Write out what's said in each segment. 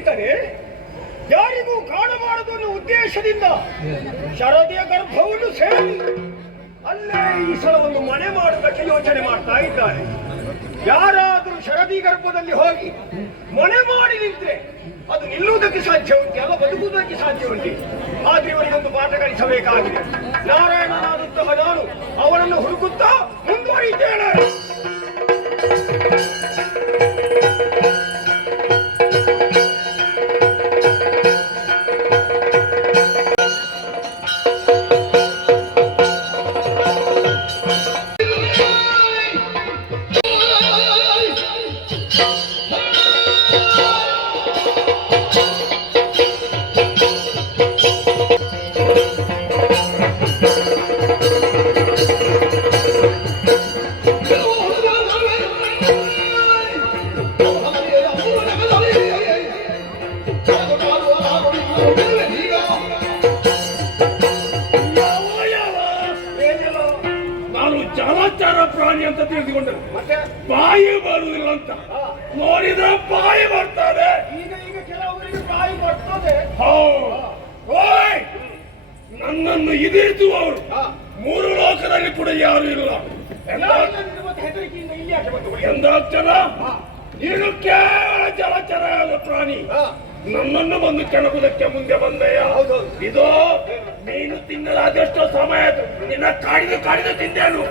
ನಡೀತಾನೆ. ಯಾರಿಗೂ ಕಾಣಬಾರದು ಅನ್ನೋ ಉದ್ದೇಶದಿಂದ ಶರದಿಯ ಗರ್ಭವನ್ನು ಸೇರಿ ಅಲ್ಲೇ ಈ ಸಲ ಒಂದು ಮನೆ ಮಾಡುವುದಕ್ಕೆ ಯೋಚನೆ ಮಾಡ್ತಾ ಇದ್ದಾರೆ. ಯಾರಾದರೂ ಶರದಿ ಗರ್ಭದಲ್ಲಿ ಹೋಗಿ ಮನೆ ಮಾಡಿ ನಿಂತ್ರೆ ಅದು ನಿಲ್ಲುವುದಕ್ಕೆ ಸಾಧ್ಯ ಉಂಟು, ಅಲ್ಲ ಬದುಕುವುದಕ್ಕೆ ಸಾಧ್ಯ ಉಂಟು. ಆದ್ರೆ ಇವರಿಗೊಂದು ಪಾಠ ಕಲಿಸಬೇಕಾಗಿದೆ. ನಾರಾಯಣನಾದಂತಹ ನಾನು ಅವನನ್ನು ಹುಡುಕುತ್ತಾ ಮುಂದುವರಿದ್ದೇನೆ. ಪ್ರಾಣಿ ಅಂತ ತಿಳಿದುಕೊಂಡರು, ಬಾಯಿ ಬರುವುದಿಲ್ಲ ಅಂತ ನೋಡಿದ್ರೆ ಬಾಯಿ ಬರ್ತದೆ. ಈಗ ಈಗ ಕೆಲವರಿಗೆ ಬಾಯಿ ಬರ್ತದೆ. ನನ್ನನ್ನು ಇದಿರಿಸುವವರು ಮೂರು ಲೋಕದಲ್ಲಿ ಕೂಡ ಯಾರು ಇಲ್ಲ. ಎಂದಾಕ್ಷರ ನೀನು ಕೇವಲ ಜಲಚರ ಪ್ರಾಣಿ. ನನ್ನನ್ನು ಬಂದು ಕೆಣಕುವುದಕ್ಕೆ ಮುಂದೆ ಬಂದೆಯ. ಇದು ನೀನು ತಿನ್ನದ ಅದೆಷ್ಟೋ ಸಮಯ ಆಯ್ತು. ನಿನ್ನ ಕಾಡಿದು ಕಾಡಿದು ತಿಂದೇನು.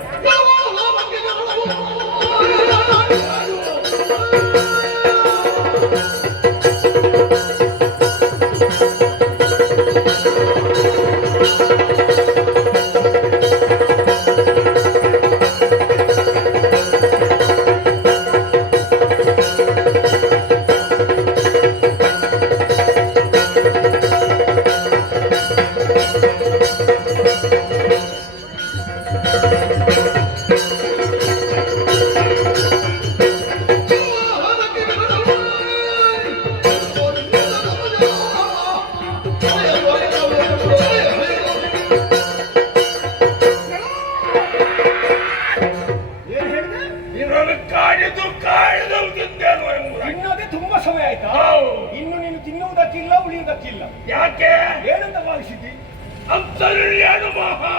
ತಿನ್ನೋದೇ ತುಂಬಾ ಸಮಯ ಆಯ್ತಾ? ಇನ್ನು ನೀನು ತಿನ್ನುವುದಕ್ಕಿಲ್ಲ, ಉಳಿಯುವುದಕ್ಕಿಲ್ಲ. ಯಾಕೆ? ಏನಂತ ಭಾವಿಸಿದ್ದಿ? ಅಂತರ್ಯಾನು ಮಹಾ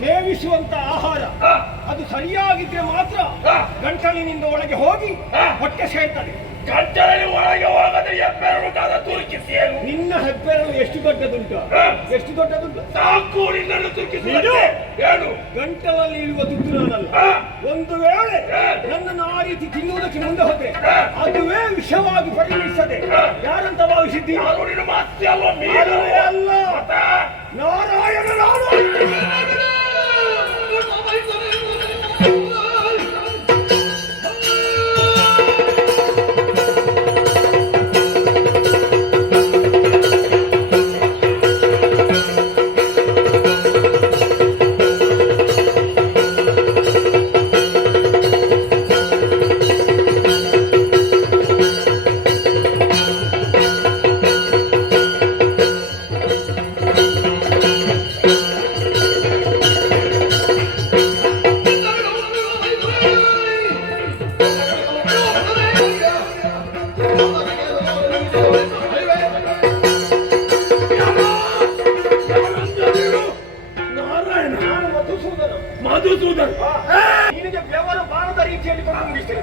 ಸೇವಿಸುವಂತ ಆಹಾರ ಅದು ಸರಿಯಾಗಿದ್ರೆ ಮಾತ್ರ ಗಂಟಲಿನಿಂದ ಒಳಗೆ ಹೋಗಿ ಹೊಟ್ಟೆ ಸೇರ್ತದೆ. ಗಂಟಲಲ್ಲಿ ಒಳಗೆ ಹೋಗದೆ ಹೆಬ್ಬೆರಳು ತುರುಕಿಸಿಯಲು. ನಿನ್ನ ಹೆಬ್ಬೆರಳು ಎಷ್ಟು ದೊಡ್ಡದುಂಟು? ಎಷ್ಟು ದೊಡ್ಡದುಂಟು? ಸಾಕು ನಿನ್ನನ್ನು ತುರುಕಿಸಿದ. ಏನು? ಗಂಟಲಲ್ಲಿ ಇರುವ ದುಡ್ಡು ನಾನಲ್ಲ. ಒಂದು ವೇಳೆ ನನ್ನನ್ನು ಆ ರೀತಿ ತಿನ್ನುವುದಕ್ಕೆ ಮುಂದೆ ಹೋದ್ರೆ ಅದುವೇ ವಿಷವಾಗಿ ಪರಿಗಣಿಸದೆ. ಯಾರಂತ ಭಾವಿಸಿದ್ದಿ? ಅಲ್ಲ, ನಾರಾಯಣ. ಮಧುಸೂದನ್ ನಿನಗೆ ಬೆವರ ಬಾರದ ರೀತಿಯಲ್ಲಿ ಕೊಂಡು ಮುಗಿಸ್ತೇನೆ.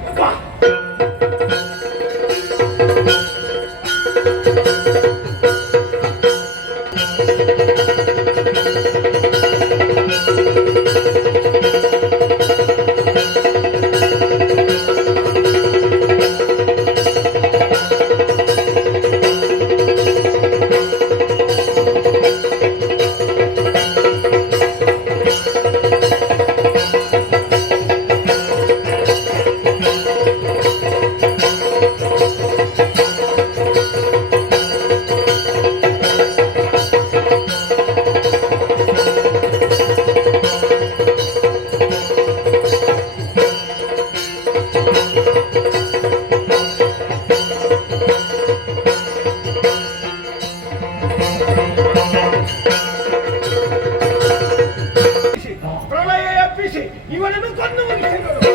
ಇವನನ್ನು ಕೊಂದು ಮುಗಿಸಿದರು.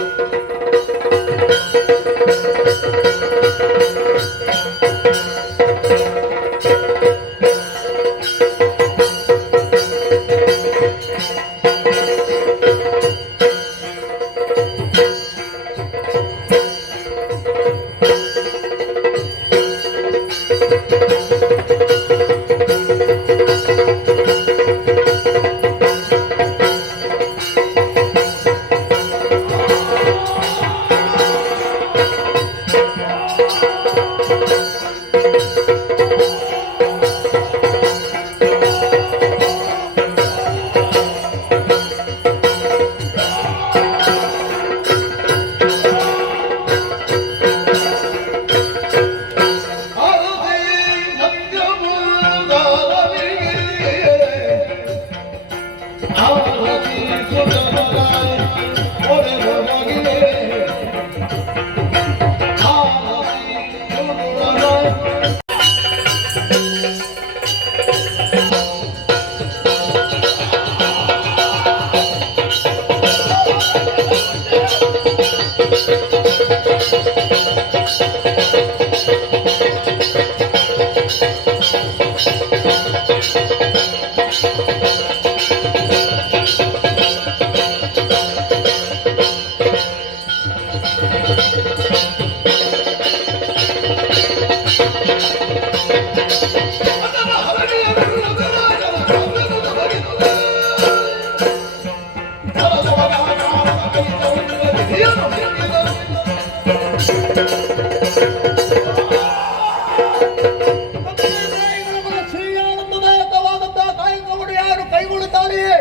ಶ್ರೀಯಾನಂದದಾಯಕವಾದಂತಹ ಕಾಯಕವನ್ನು ಯಾರು ಕೈಗೊಳ್ಳುತ್ತಾನೆಯೇ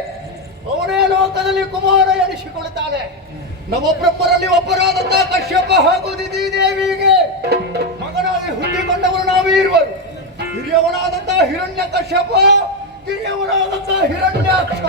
ಅವನೇ ಲೋಕದಲ್ಲಿ ಕುಮಾರ ಎನಿಸಿಕೊಳ್ಳುತ್ತಾನೆ. ನಮ್ಮೊಬ್ಬರೊಬ್ಬರಲ್ಲಿ ಒಬ್ಬರಾದಂತಹ ಕಶ್ಯಪ ಹಾಗೂ ದಿತಿ ದೇವಿಗೆ ಮಗನಾಗಿ ಹುಟ್ಟಿಕೊಂಡವರು ನಾವೇ ಇರುವರು. ಹಿರಿಯವನಾದಂತಹ ಹಿರಣ್ಯ ಕಶ್ಯಪ, ಕಿರಿಯವನಾದಂತಹ ಹಿರಣ್ಯಾಕ್ಷ.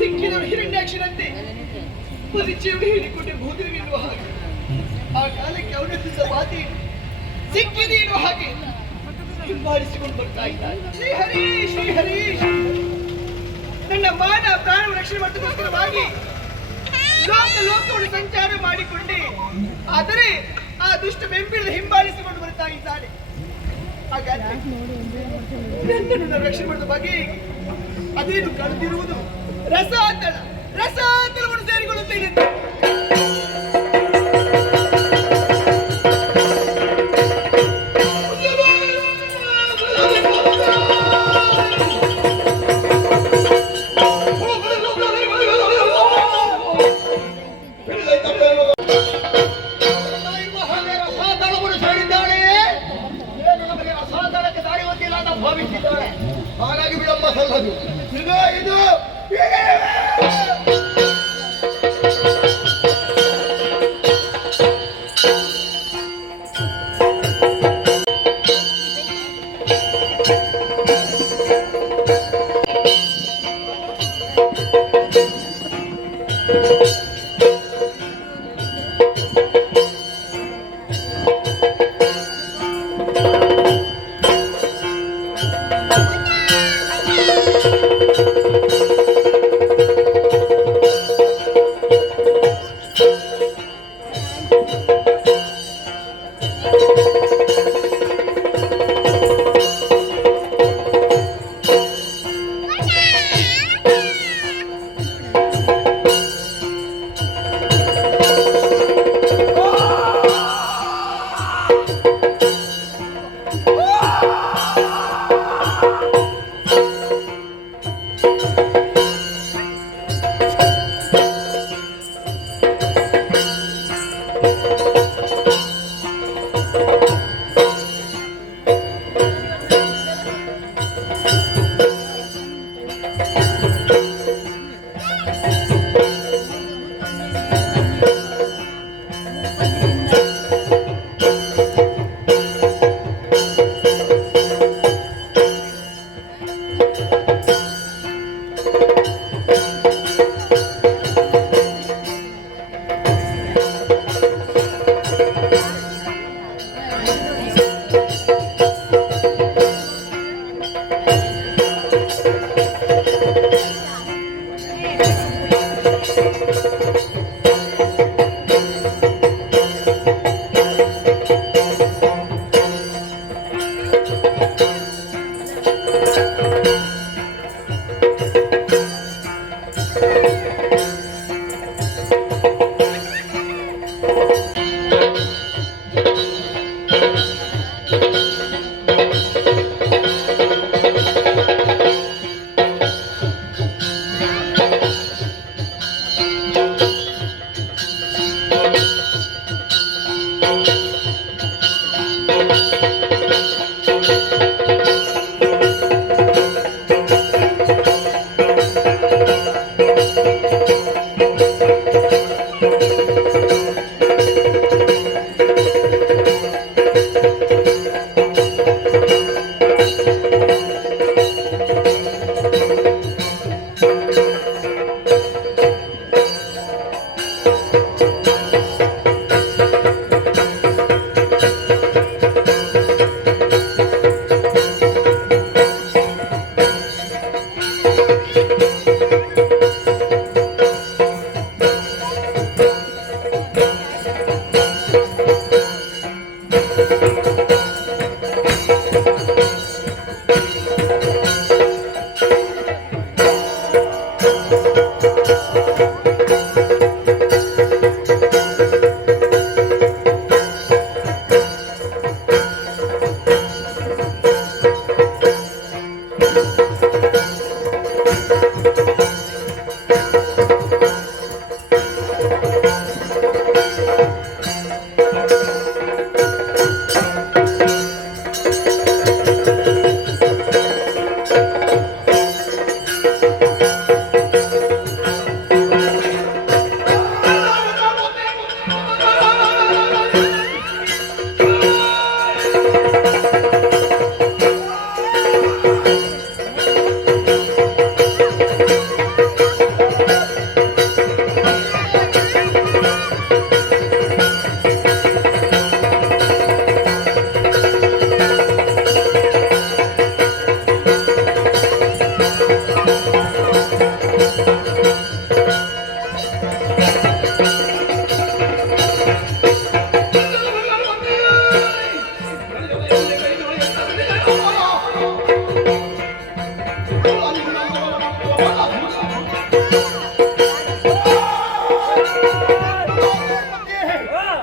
ಸಿಕ್ಕಿದವರು ಹಿರಣ್ಯಾಕ್ಷರಂತೆ ಪರಿಚಯವನ್ನು ಹೇಳಿಕೊಂಡೆ ಹೋದರೆ ಎನ್ನುವ ಹಾಗೆ ಆ ಕಾಲಕ್ಕೆ ಅವನಂತಿದ್ದ ಮಾತಿ ಸಿಕ್ಕಿದೆ ಎನ್ನುವ ಹಾಗೆ ಹಿಂಬಾಲಿಸಿಕೊಂಡು ಬರ್ತಾ ಇದ್ದಾರೆ. ಶ್ರೀಹರಿ ಶ್ರೀಹರಿ ನನ್ನ ಮಾನ ಪ್ರಾಣವನ್ನು ರಕ್ಷಣೆ ಮಾಡೋದಕ್ಕೋಸ್ಕರವಾಗಿ ಲೋಕವನ್ನು ಸಂಚಾರ ಮಾಡಿಕೊಂಡೆ. ಆದರೆ ಆ ದುಷ್ಟ ಬೆಂಪಿಳಿದ ಹಿಂಬಾಲಿಸಿಕೊಂಡು ಬರ್ತಾ ಇದ್ದಾನೆ. ಹಾಗಾದ್ರೆ ನನ್ನನ್ನು ರಕ್ಷಣೆ ಮಾಡಿದ ಬಗೆ ಅದೇನು ಕಳೆದಿರುವುದು ರಸಾತಳವನ್ನು ಸೇರಿಕೊಳ್ಳುತ್ತೇನೆ. ಭಾವಿಸಿದ್ದಾಳೆ. ಹಾಗಾಗಿ ವಿಳಂಬ ಸಲ್ಲದು. ಇದು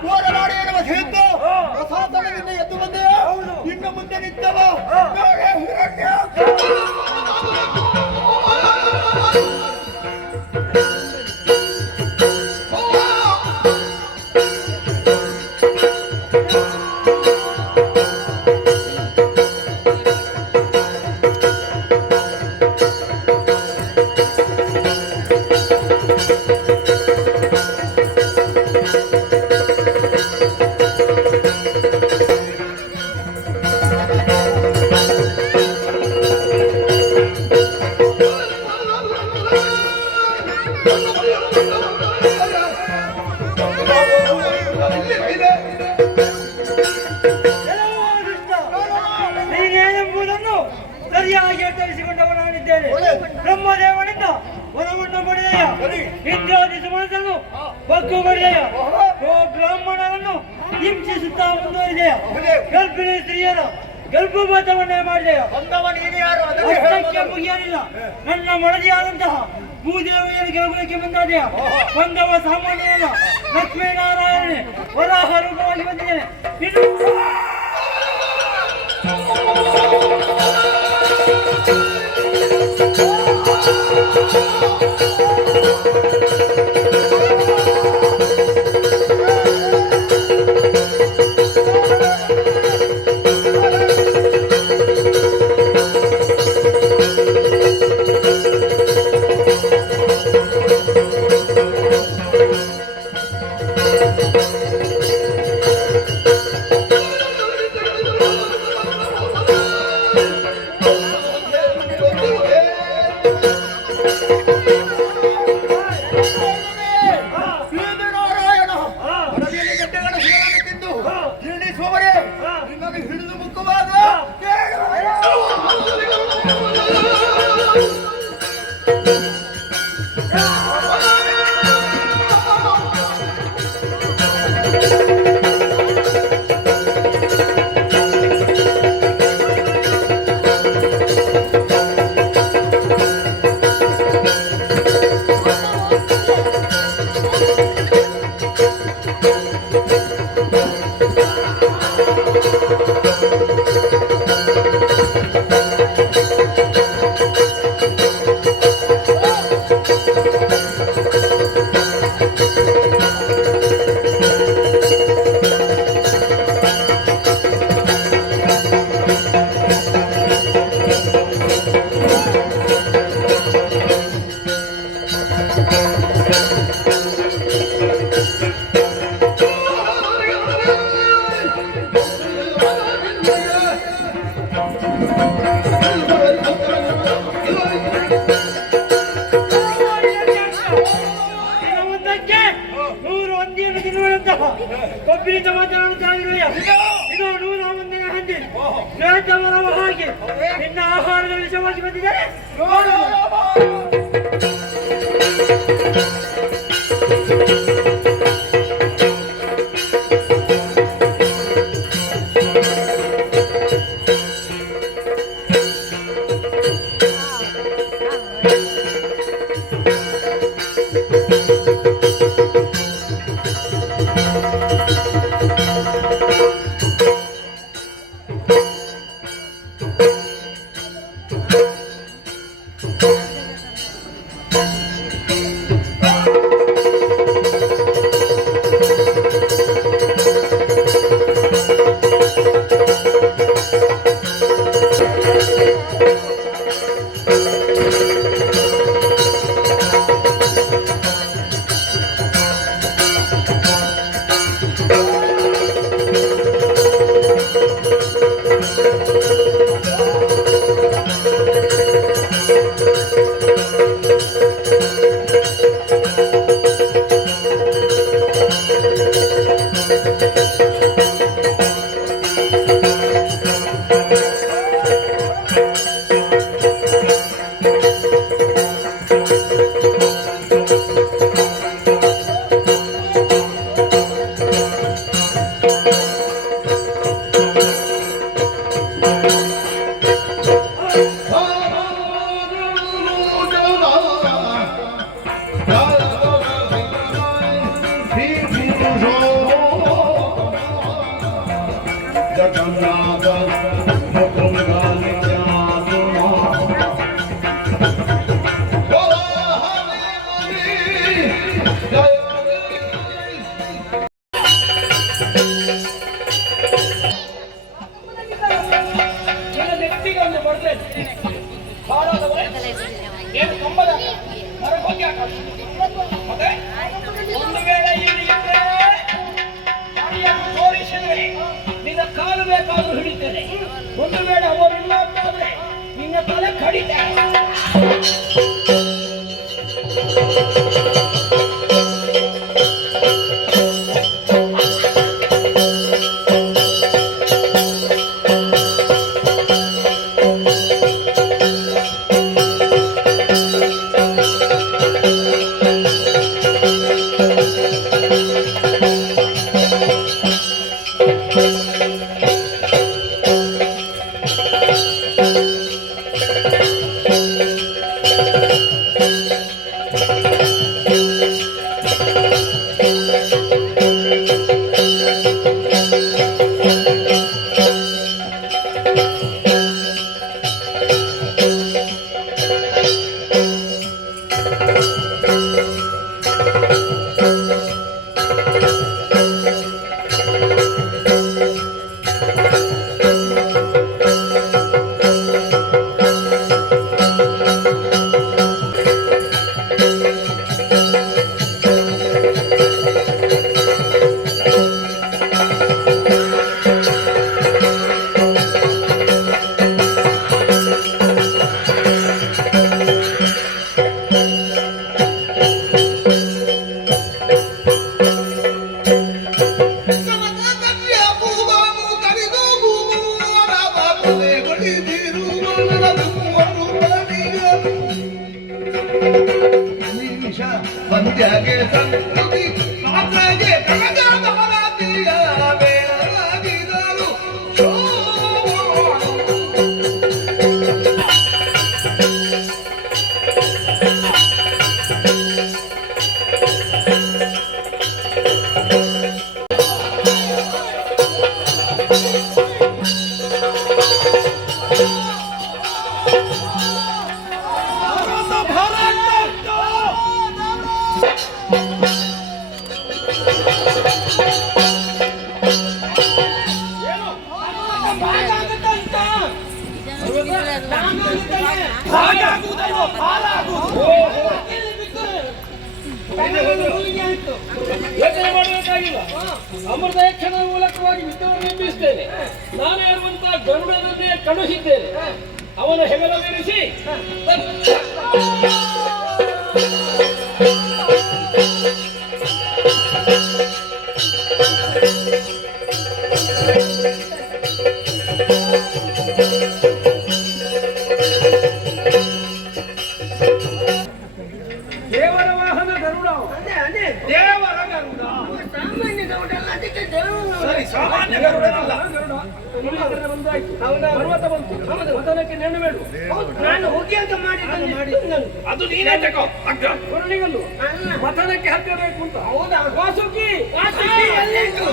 ಗೋರನಾಡಿ ಎನ್ನುವ ಸೇತು ರಸಾತಳದಿಂದ ಎದ್ದು ಬಂದೆ ಇನ್ನು ಮುಂದೆ ನಿಂತವ ನೋಡೆ ಹಿರಣ್ಯ. ನೀನೇನೆಂಬುದನ್ನು ಸರಿಯಾಗಿ ಅರ್ಥೈಸಿಕೊಂಡವನಾಗಿದ್ದೇನೆ. ಬ್ರಹ್ಮದೇವನಿಂದ ವರವನ್ನು ಪಡೆದೆಯ, ಇಂದ್ರಾದಿ ಮನಸ್ಸನ್ನು ಬಗ್ಗು ಪಡೆದೆಯ, ಬ್ರಾಹ್ಮಣರನ್ನು ಹಿಂಸಿಸುತ್ತಾ ಮುಂದುವರಿದೆಯ, ಗರ್ಭಿಣಿ ಸ್ತ್ರೀಯರ ಗರ್ಭಪಾತವನ್ನೇ ಮಾಡಿದೆಯ. ಅಷ್ಟಕ್ಕೆ ಮುಗಿಯಲಿಲ್ಲ, ನನ್ನ ಮಡದಿಯಾದಂತಹ ಭೂದೇವಿಯನ್ನು ಗೆಲ್ಲುವುದಕ್ಕೆ ಮುಂದಾದೆಯ. ಬಂದವ ಸಾಮಾನ್ಯನಲ್ಲ, ಲಕ್ಷ್ಮೀನಾರಾಯಣನೇ ವರಾಹ ರೂಪವಾಗಿ ಬಂದಿದ್ದೇನೆ. ಹಿಡಿದು ಮುಖವಾಗ ಕೊಬ್ಬಿನಿಂದ ಮಾತನಾಡುತ್ತಾಗಿರುವೆಯ ಇದು 101ನೇ ಹಂದಿ ಶ್ವೇತವರವ ಹಾಗೆ ನಿನ್ನ ಆಹಾರದ ವಿಷವಾಗಿ ಬಂದಿದ್ದಾರೆ. ನನ್ನ ನೆತ್ತಿಗೆ ಒಂದು ಬರ್ತೇನೆ ಹಾಳಾದವರೇ ಏನು ಕಂಬದ ಹೊರಗೆ ಹೋಗಿ ಹಾಕೋದು ಮತ್ತೆ ಒಂದು ವೇಳೆ ಇಲ್ಲಿ ಇದ್ರೆ ದಾರಿಯನ್ನು ತೋರಿಸಿದ್ರೆ ನಿನ್ನ ಕಾಲು ಬೇಕಾದ್ರೂ ಹಿಡಿತೇನೆ ಒಂದು ವೇಳೆ ಅವರಿಲ್ಲ ಅಂತಾದ್ರೆ ನಿನ್ನ ತಲೆ ಕಡಿತೇನೆ ಸಂಧ್ಯಾಗೆ ಸಂಸ್ಕೃತಿ ಮಾತ್ರೆಗೆ ಕನಕದ ರಾತ್ರಿಯ ಬೆಳಗಿದರು ಯೋಚನೆ ಮಾಡಬೇಕಾಗಿಲ್ಲ. ಅಮೃತ ಕ್ಷಣ ಮೂಲಕವಾಗಿ ಯುದ್ಧವನ್ನು ಎಬ್ಬಿಸುತ್ತೇನೆ. ನಾನೇ ಇರುವಂತಹ ಗರುಡನನ್ನೇ ಕಳುಹಿಸಿದ್ದೇನೆ. ಅವನ ಹೆಗಲನ್ನಿರಿಸಿ ದೇವರ ವಾಹನ ಗರುಡ. ದೇವರ ಗರುಡ. ಸಾಮಾನ್ಯ ಗೌಡಲ್ಲ, ಅದಕ್ಕೆ ದೇವರು. ಸರಿ, ಸಾಮಾನ್ಯ ಗರುಡನಲ್ಲ. ಬಂದಾಯ್ತು, ಪರ್ವತ ಬಂತು, ಮತನಕ್ಕೆ ನೆಣ್ಣು ಬೇಡ. ನಾನು ಹೋಗಿ ಅಂತ ಮಾಡಿದ್ದೇನೆ. ಅದು ನೀನೇ ತಗೋ ಅಗ್ಗ. ಹೊರಳಿಗಲ್ಲು ಮತನಕ್ಕೆ ಹತ್ತಬೇಕು ಅಂತ. ಹೌದಾ? ವಾಸುಕಿ ವಾಸುಕಿ ಎಲ್ಲಿತ್ತು?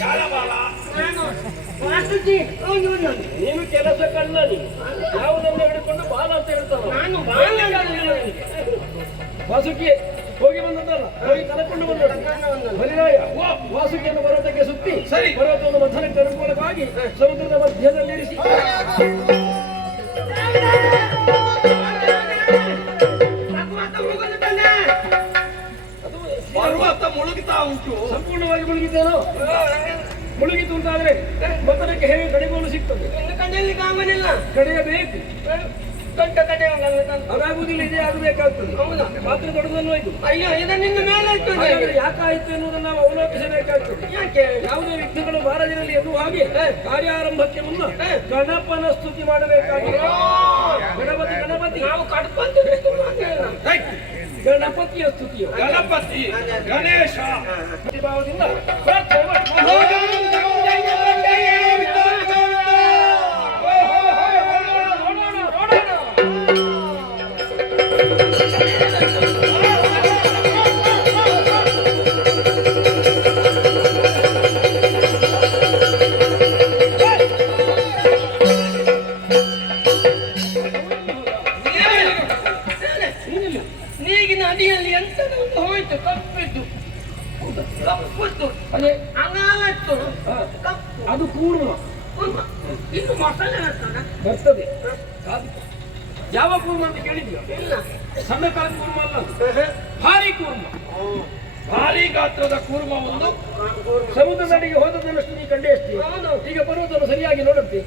ಯಾರ ಬಾಲ? ವಾಸುಕಿ ಹೌದು. ನೀನು ಕೆಲಸ ಕಳ್ಳ. ನೀನು ಯಾವುದನ್ನು ಹಿಡ್ಕೊಂಡು ಬಾಲ ಅಂತ ಹೇಳ್ತಾನ. ನಾನು ಬಾಲ ವಾಸುಕಿ ಹೋಗಿ ಬಂದದ್ದಲ್ಲ, ಹೋಗಿ ಕಳಕೊಂಡು ಬಂದದ್ದು. ಬಲಿರಾಯ ವಾಸುಕಿಯನ್ನು ಪರ್ವತಕ್ಕೆ ಸುತ್ತಿ ಸರಿ. ಪರ್ವತವನ್ನು ಮಥನಕ್ಕೆ ಅನುಕೂಲವಾಗಿ ಸಮುದ್ರದ ಮಧ್ಯದಲ್ಲಿರಿಸಿ ಪರ್ವತ ಮುಳುಗುತ್ತಾ ಉಂಟು. ಸಂಪೂರ್ಣವಾಗಿ ಮುಳುಗಿದ್ದೇನೋ? ಮುಳುಗಿತು ಅಂತಾದ್ರೆ ಮಥನಕ್ಕೆ ಹೇಗೆ ಕಡಿಮೆ ಸಿಗ್ತದೆ. ಕಣ್ಣಲ್ಲಿ ಕಾಮನಿಲ್ಲ. ಕಡಿಯಬೇಕು. ದೊಡ್ಡ ಕಡೆ ಅದಾಗುದಿಲ್ಲ, ಇದೇ ಆಗಬೇಕಾಗ್ತದೆ. ಹೌದಾ? ಪಾತ್ರ ದೊಡ್ಡದನ್ನು ಆಯ್ತು. ಅಯ್ಯೋ ಇದನ್ನ ನಿನ್ನ ಮೇಲೆ ಇಟ್ಟು ಹಾಗಾದ್ರೆ ಯಾಕಾಯ್ತು ಎನ್ನುವುದನ್ನು ನಾವು ಅವಲೋಕಿಸಬೇಕಾಗ್ತದೆ. ಯಾಕೆ? ಯಾವುದೇ ವಿಘ್ನಗಳು ಬಾರದಿರಲಿ ಎನ್ನುವ ಹಾಗೆ ಕಾರ್ಯಾರಂಭಕ್ಕೆ ಮುನ್ನ ಗಣಪನ ಸ್ತುತಿ ಮಾಡಬೇಕಾಗಿದೆ. ಗಣಪತಿ ಗಣಪತಿ ನಾವು ಕಡ್ಕೊಂತೀವಿ. ಗಣಪತಿಯ ಸ್ತುತಿಯು ಗಣಪತಿ ಗಣೇಶ ಪ್ರತಿಭಾವದಿಂದ ಪ್ರಾರ್ಥನೆ ನೀಗಿನ ಅಡಿಯಲ್ಲಿ ಎಂತ ಒಂದು ಹೋಯ್ತು, ಕಪ್ಪಿದ್ದು ಕಪ್ಪುತ್ತು, ಅದೇ ಅಂಗಾವತ್ತು ಕಪ್ಪು. ಅದು ಕೂರ್ಮ ಇನ್ನು ಮಸಾಲೆ ಬರ್ತದ? ಬರ್ತದೆ. ಯಾವ ಕೂರ್ಮ ಅಂತ ಕೇಳಿದ್ಯಾ? ಇಲ್ಲ. ಸಣ್ಣ ಕಾಲ ಕೂರ್ಮ ಅಲ್ಲ, ಭಾರಿ ಕೂರ್ಮ. ಭಾರಿ ಗಾತ್ರದ ಕೂರ್ಮ ಒಂದು ಸಮುದ್ರದಡಿಗೆ ಹೋದದನ್ನಷ್ಟು ನೀ ಕಂಡೇ ಅಷ್ಟೇ. ಈಗ ಪರ್ವತವನ್ನು ಸರಿಯಾಗಿ ನೋಡುತ್ತೆ.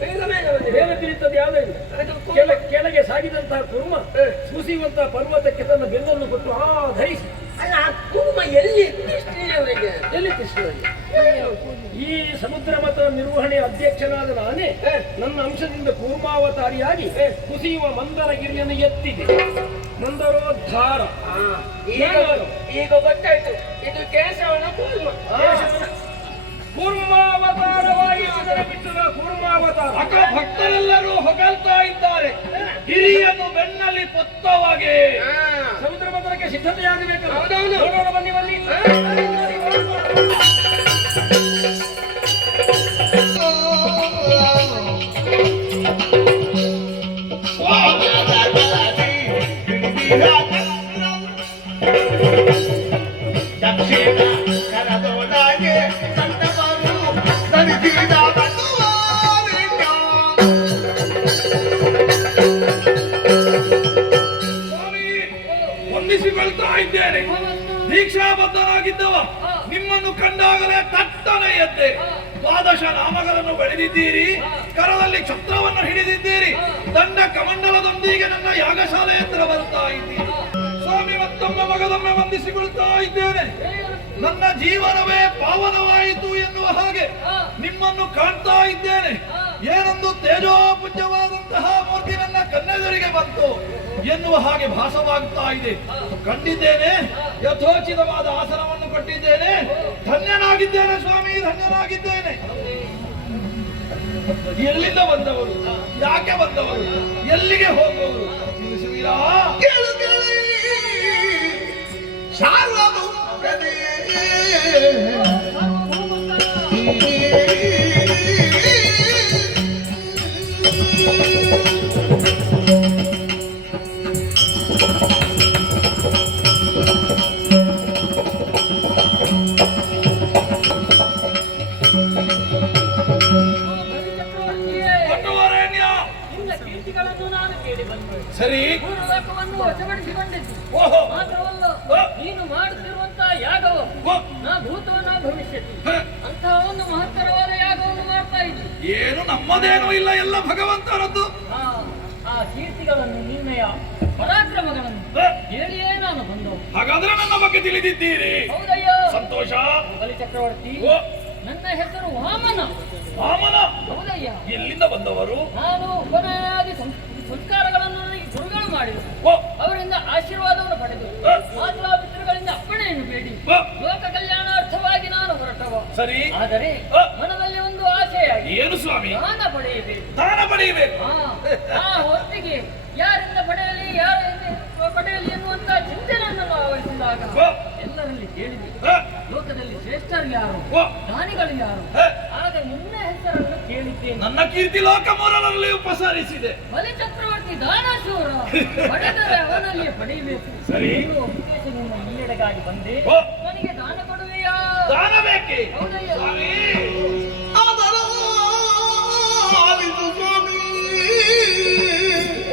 ಮೇಲೆ ತಿಳಿತದ್ದು ಯಾವುದೇ ಇಲ್ಲ. ಕೆಳಗೆ ಸಾಗಿದಂತಹ ಕುರ್ಮ ಸುಸಿಯುವಂತಹ ಪರ್ವತಕ್ಕೆ ತನ್ನ ಬೆನ್ನನ್ನು ಕೊಟ್ಟು ಧರಿಸಿ ಅಲ್ಲ, ಆ ಕುರ್ಮ ಎಲ್ಲಿ ಅವರಿಗೆ? ಎಲ್ಲಿ ಕೃಷ್ಣನಿಗೆ ಈ ಸಮುದ್ರ ಮತ ನಿರ್ವಹಣೆ ಅಧ್ಯಕ್ಷನಾದ ನಾನೇ ನನ್ನ ಅಂಶದಿಂದ ಕೂರ್ಮಾವತಾರಿಯಾಗಿ ಕುಸಿಯುವ ಮಂದರಗಿರಿಯನ್ನು ಎತ್ತಿದೆ. ಮಂದರೋದ್ಧಾರ. ಈಗ ಗೊತ್ತಾಯ್ತು, ಇದು ಕೇಶವನ ಕೂರ್ಮ. ಕೂರ್ಮಾವತಾರವಾಗಿ ಅದರ ಬಿಟ್ಟದ ಕೂರ್ಮಾವತಾರ. ಅಕ್ಕ ಭಕ್ತರೆಲ್ಲರೂ ಹೊಗಳ್ತಾ ಇದ್ದಾರೆ. ಹಿರಿಯನ್ನು ಬೆನ್ನಲ್ಲಿ ಪೊತ್ತವಾಗೆ ಸಮುದ್ರ ಮಂದರಕ್ಕೆ ಸಿದ್ಧತೆಯಾಗಬೇಕಲ್ಲ. ಹೌದೌದು. ನೋಡೋಣ, ಬನ್ನಿ ಬನ್ನಿ. ದಕ್ಷಿಣ ಕರದೊಳಗೆ ಸಣ್ಣವರು ಸರಿದಿದ ಸ್ವಾಮಿ, ವಂದಿಸಿಕೊಳ್ತಾ ಇದ್ದೇನೆ. ದೀಕ್ಷಾಬದ್ಧನಾಗಿದ್ದವ ನಿಮ್ಮನ್ನು ಕಂಡಾಗಲೇ ತಟ್ಟನೆ ಎದ್ದೆ. ದ್ವಾದಶ ನಾಮಗಳನ್ನು ಬೆಳೆದಿದ್ದೀರಿ, ಕರದಲ್ಲಿ ಛತ್ರವನ್ನು ಹಿಡಿದಿದ್ದೀರಿ, ದಂಡ ಕಮಂಡಲದೊಂದಿಗೆ ನನ್ನ ಯಾಗಶಾಲೆ ಹತ್ರ ಬರ್ತಾ ಇದ್ದೀರಿ. ಸ್ವಾಮಿ, ಮತ್ತೊಮ್ಮೆ ಮಗದೊಮ್ಮೆ ವಂದಿಸಿಕೊಳ್ತಾ ಇದ್ದೇನೆ. ನನ್ನ ಜೀವನವೇ ಪಾವನವಾಯಿತು ಎನ್ನುವ ಹಾಗೆ ನಿಮ್ಮನ್ನು ಕಾಣ್ತಾ ಇದ್ದೇನೆ. ಏನೊಂದು ತೇಜೋಪುಂಜವಾದಂತಹ ಮೂರ್ತಿ ನನ್ನ ಕಣ್ಣೆದುರಿಗೆ ಬಂತು ಎನ್ನುವ ಹಾಗೆ ಭಾಸವಾಗ್ತಾ ಇದೆ. ಕಂಡಿದ್ದೇನೆ, ಯಥೋಚಿತವಾದ ಆಸನವನ್ನು ಕೊಟ್ಟಿದ್ದೇನೆ. ಧನ್ಯನಾಗಿದ್ದೇನೆ ಸ್ವಾಮಿ, ಧನ್ಯನಾಗಿದ್ದೇನೆ. ಎಲ್ಲಿಂದ ಬಂದವರು, ಯಾಕೆ ಬಂದವರು, ಎಲ್ಲಿಗೆ ಹೋಗುವವರು ತಿಳಿಸುವಿರಾ? ಕೀರ್ತಿಗಳನ್ನು ನಾನು ಕೇಳಿ ಬಂದೆ. ಸರಿ, ಭೂಲೋಕವನ್ನು ವಶಪಡಿಸಿಕೊಂಡಿದ್ದು ಓಹೋ, ಮಾತ್ರವಲ್ಲ, ನೀನು ಮಾಡುತ್ತಿರುವಂತಹ ಯಾಗವು ನಾ ಭೂತವ ನಾ ಭವಿಷ್ಯತಿ ಅಂತಹ ಒಂದು ಮಹತ್ತರವಾದ ಯಾಗವನ್ನು ಮಾಡ್ತಾ ಇದ್ದೆ. ಏನು ನಮ್ಮದೇನೂ ಇಲ್ಲ, ಎಲ್ಲ ಭಗವಂತರದ್ದು. ಆ ಕೀರ್ತಿಗಳನ್ನು ನಿನ್ನಯ ಪರಾಕ್ರಮಗಳನ್ನು ಹೇಳಿಯೇ ನಾನು ಬಂದವು. ಹಾಗಾದ್ರೆ ನನ್ನ ಬಗ್ಗೆ ತಿಳಿದಿದ್ದೀರಿ, ಹೌದಯ್ಯ. ಸಂತೋಷ. ಬಲಿ ಚಕ್ರವರ್ತಿ, ನನ್ನ ಹೆಸರು ವಾಮನ. ವಾಮನ? ಹೌದಯ್ಯ. ಎಲ್ಲಿಂದ ಬಂದವರು? ನಾನು ಉಪನಯನಾದಿ ಸಂಸ್ಕಾರಗಳನ್ನು ನನಗೆ ಗುರುಗಳು ಮಾಡಿದರು. ಅವರಿಂದ ಆಶೀರ್ವಾದವನ್ನು ಪಡೆದು ಮಾತಾಪಿತೃಗಳಿಂದ ಅಪ್ಪಣೆಯನ್ನು ಬೇಡಿ ಲೋಕ ಕಲ್ಯಾಣಾರ್ಥವಾಗಿ ನಾನು ಹೊರಟವ. ಸರಿ, ಆದರೆ ಮನದಲ್ಲಿ ಒಂದು ಆಸೆಯಾಗಿ ಏನು ಸ್ವಾಮಿ? ದಾನ ಪಡೆಯಬೇಕು. ದಾನ ಪಡೆಯಬೇಕು. ಆ ಹೊತ್ತಿಗೆ ಯಾರಿಂದ ಪಡೆಯಲಿ, ಯಾರಿಂದ ಪಡೆಯಲಿ ಎನ್ನುವಂತ ಚಿಂತೆ ನನ್ನನ್ನು ಆವರಿಸಿದಾಗ ಎಲ್ಲರಲ್ಲಿ ಕೇಳಿದೆ, ಲೋಕದಲ್ಲಿ ಶ್ರೇಷ್ಠರು ಯಾರು, ದಾನಿಗಳು ಯಾರು? ಆಗ ನಿನ್ನ ಹೆಸರನ್ನು ಕೇಳಿದ್ದೇನೆ. ನನ್ನ ಕೀರ್ತಿ ಲೋಕ ಮೂರರಲ್ಲಿ ಉಪಸರಿಸಿದೆ. ಬಲಿ ಚಕ್ರವರ್ತಿ ದಾನಶೂರ, ಪಡೆದರೆ ಅವನಲ್ಲಿಯೇ ಪಡೆಯಬೇಕು. ಸರಿ, ಉದ್ದೇಶದಿಂದ ಈಯೆಡೆಗಾಗಿ ಬಂದೆ. ನನಗೆ ದಾನ ಕೊಡುವೆಯಾ? ದಾನ ಬೇಕೆ? ಹೌದಯ್ಯ. ಸ್ವಾಮಿ,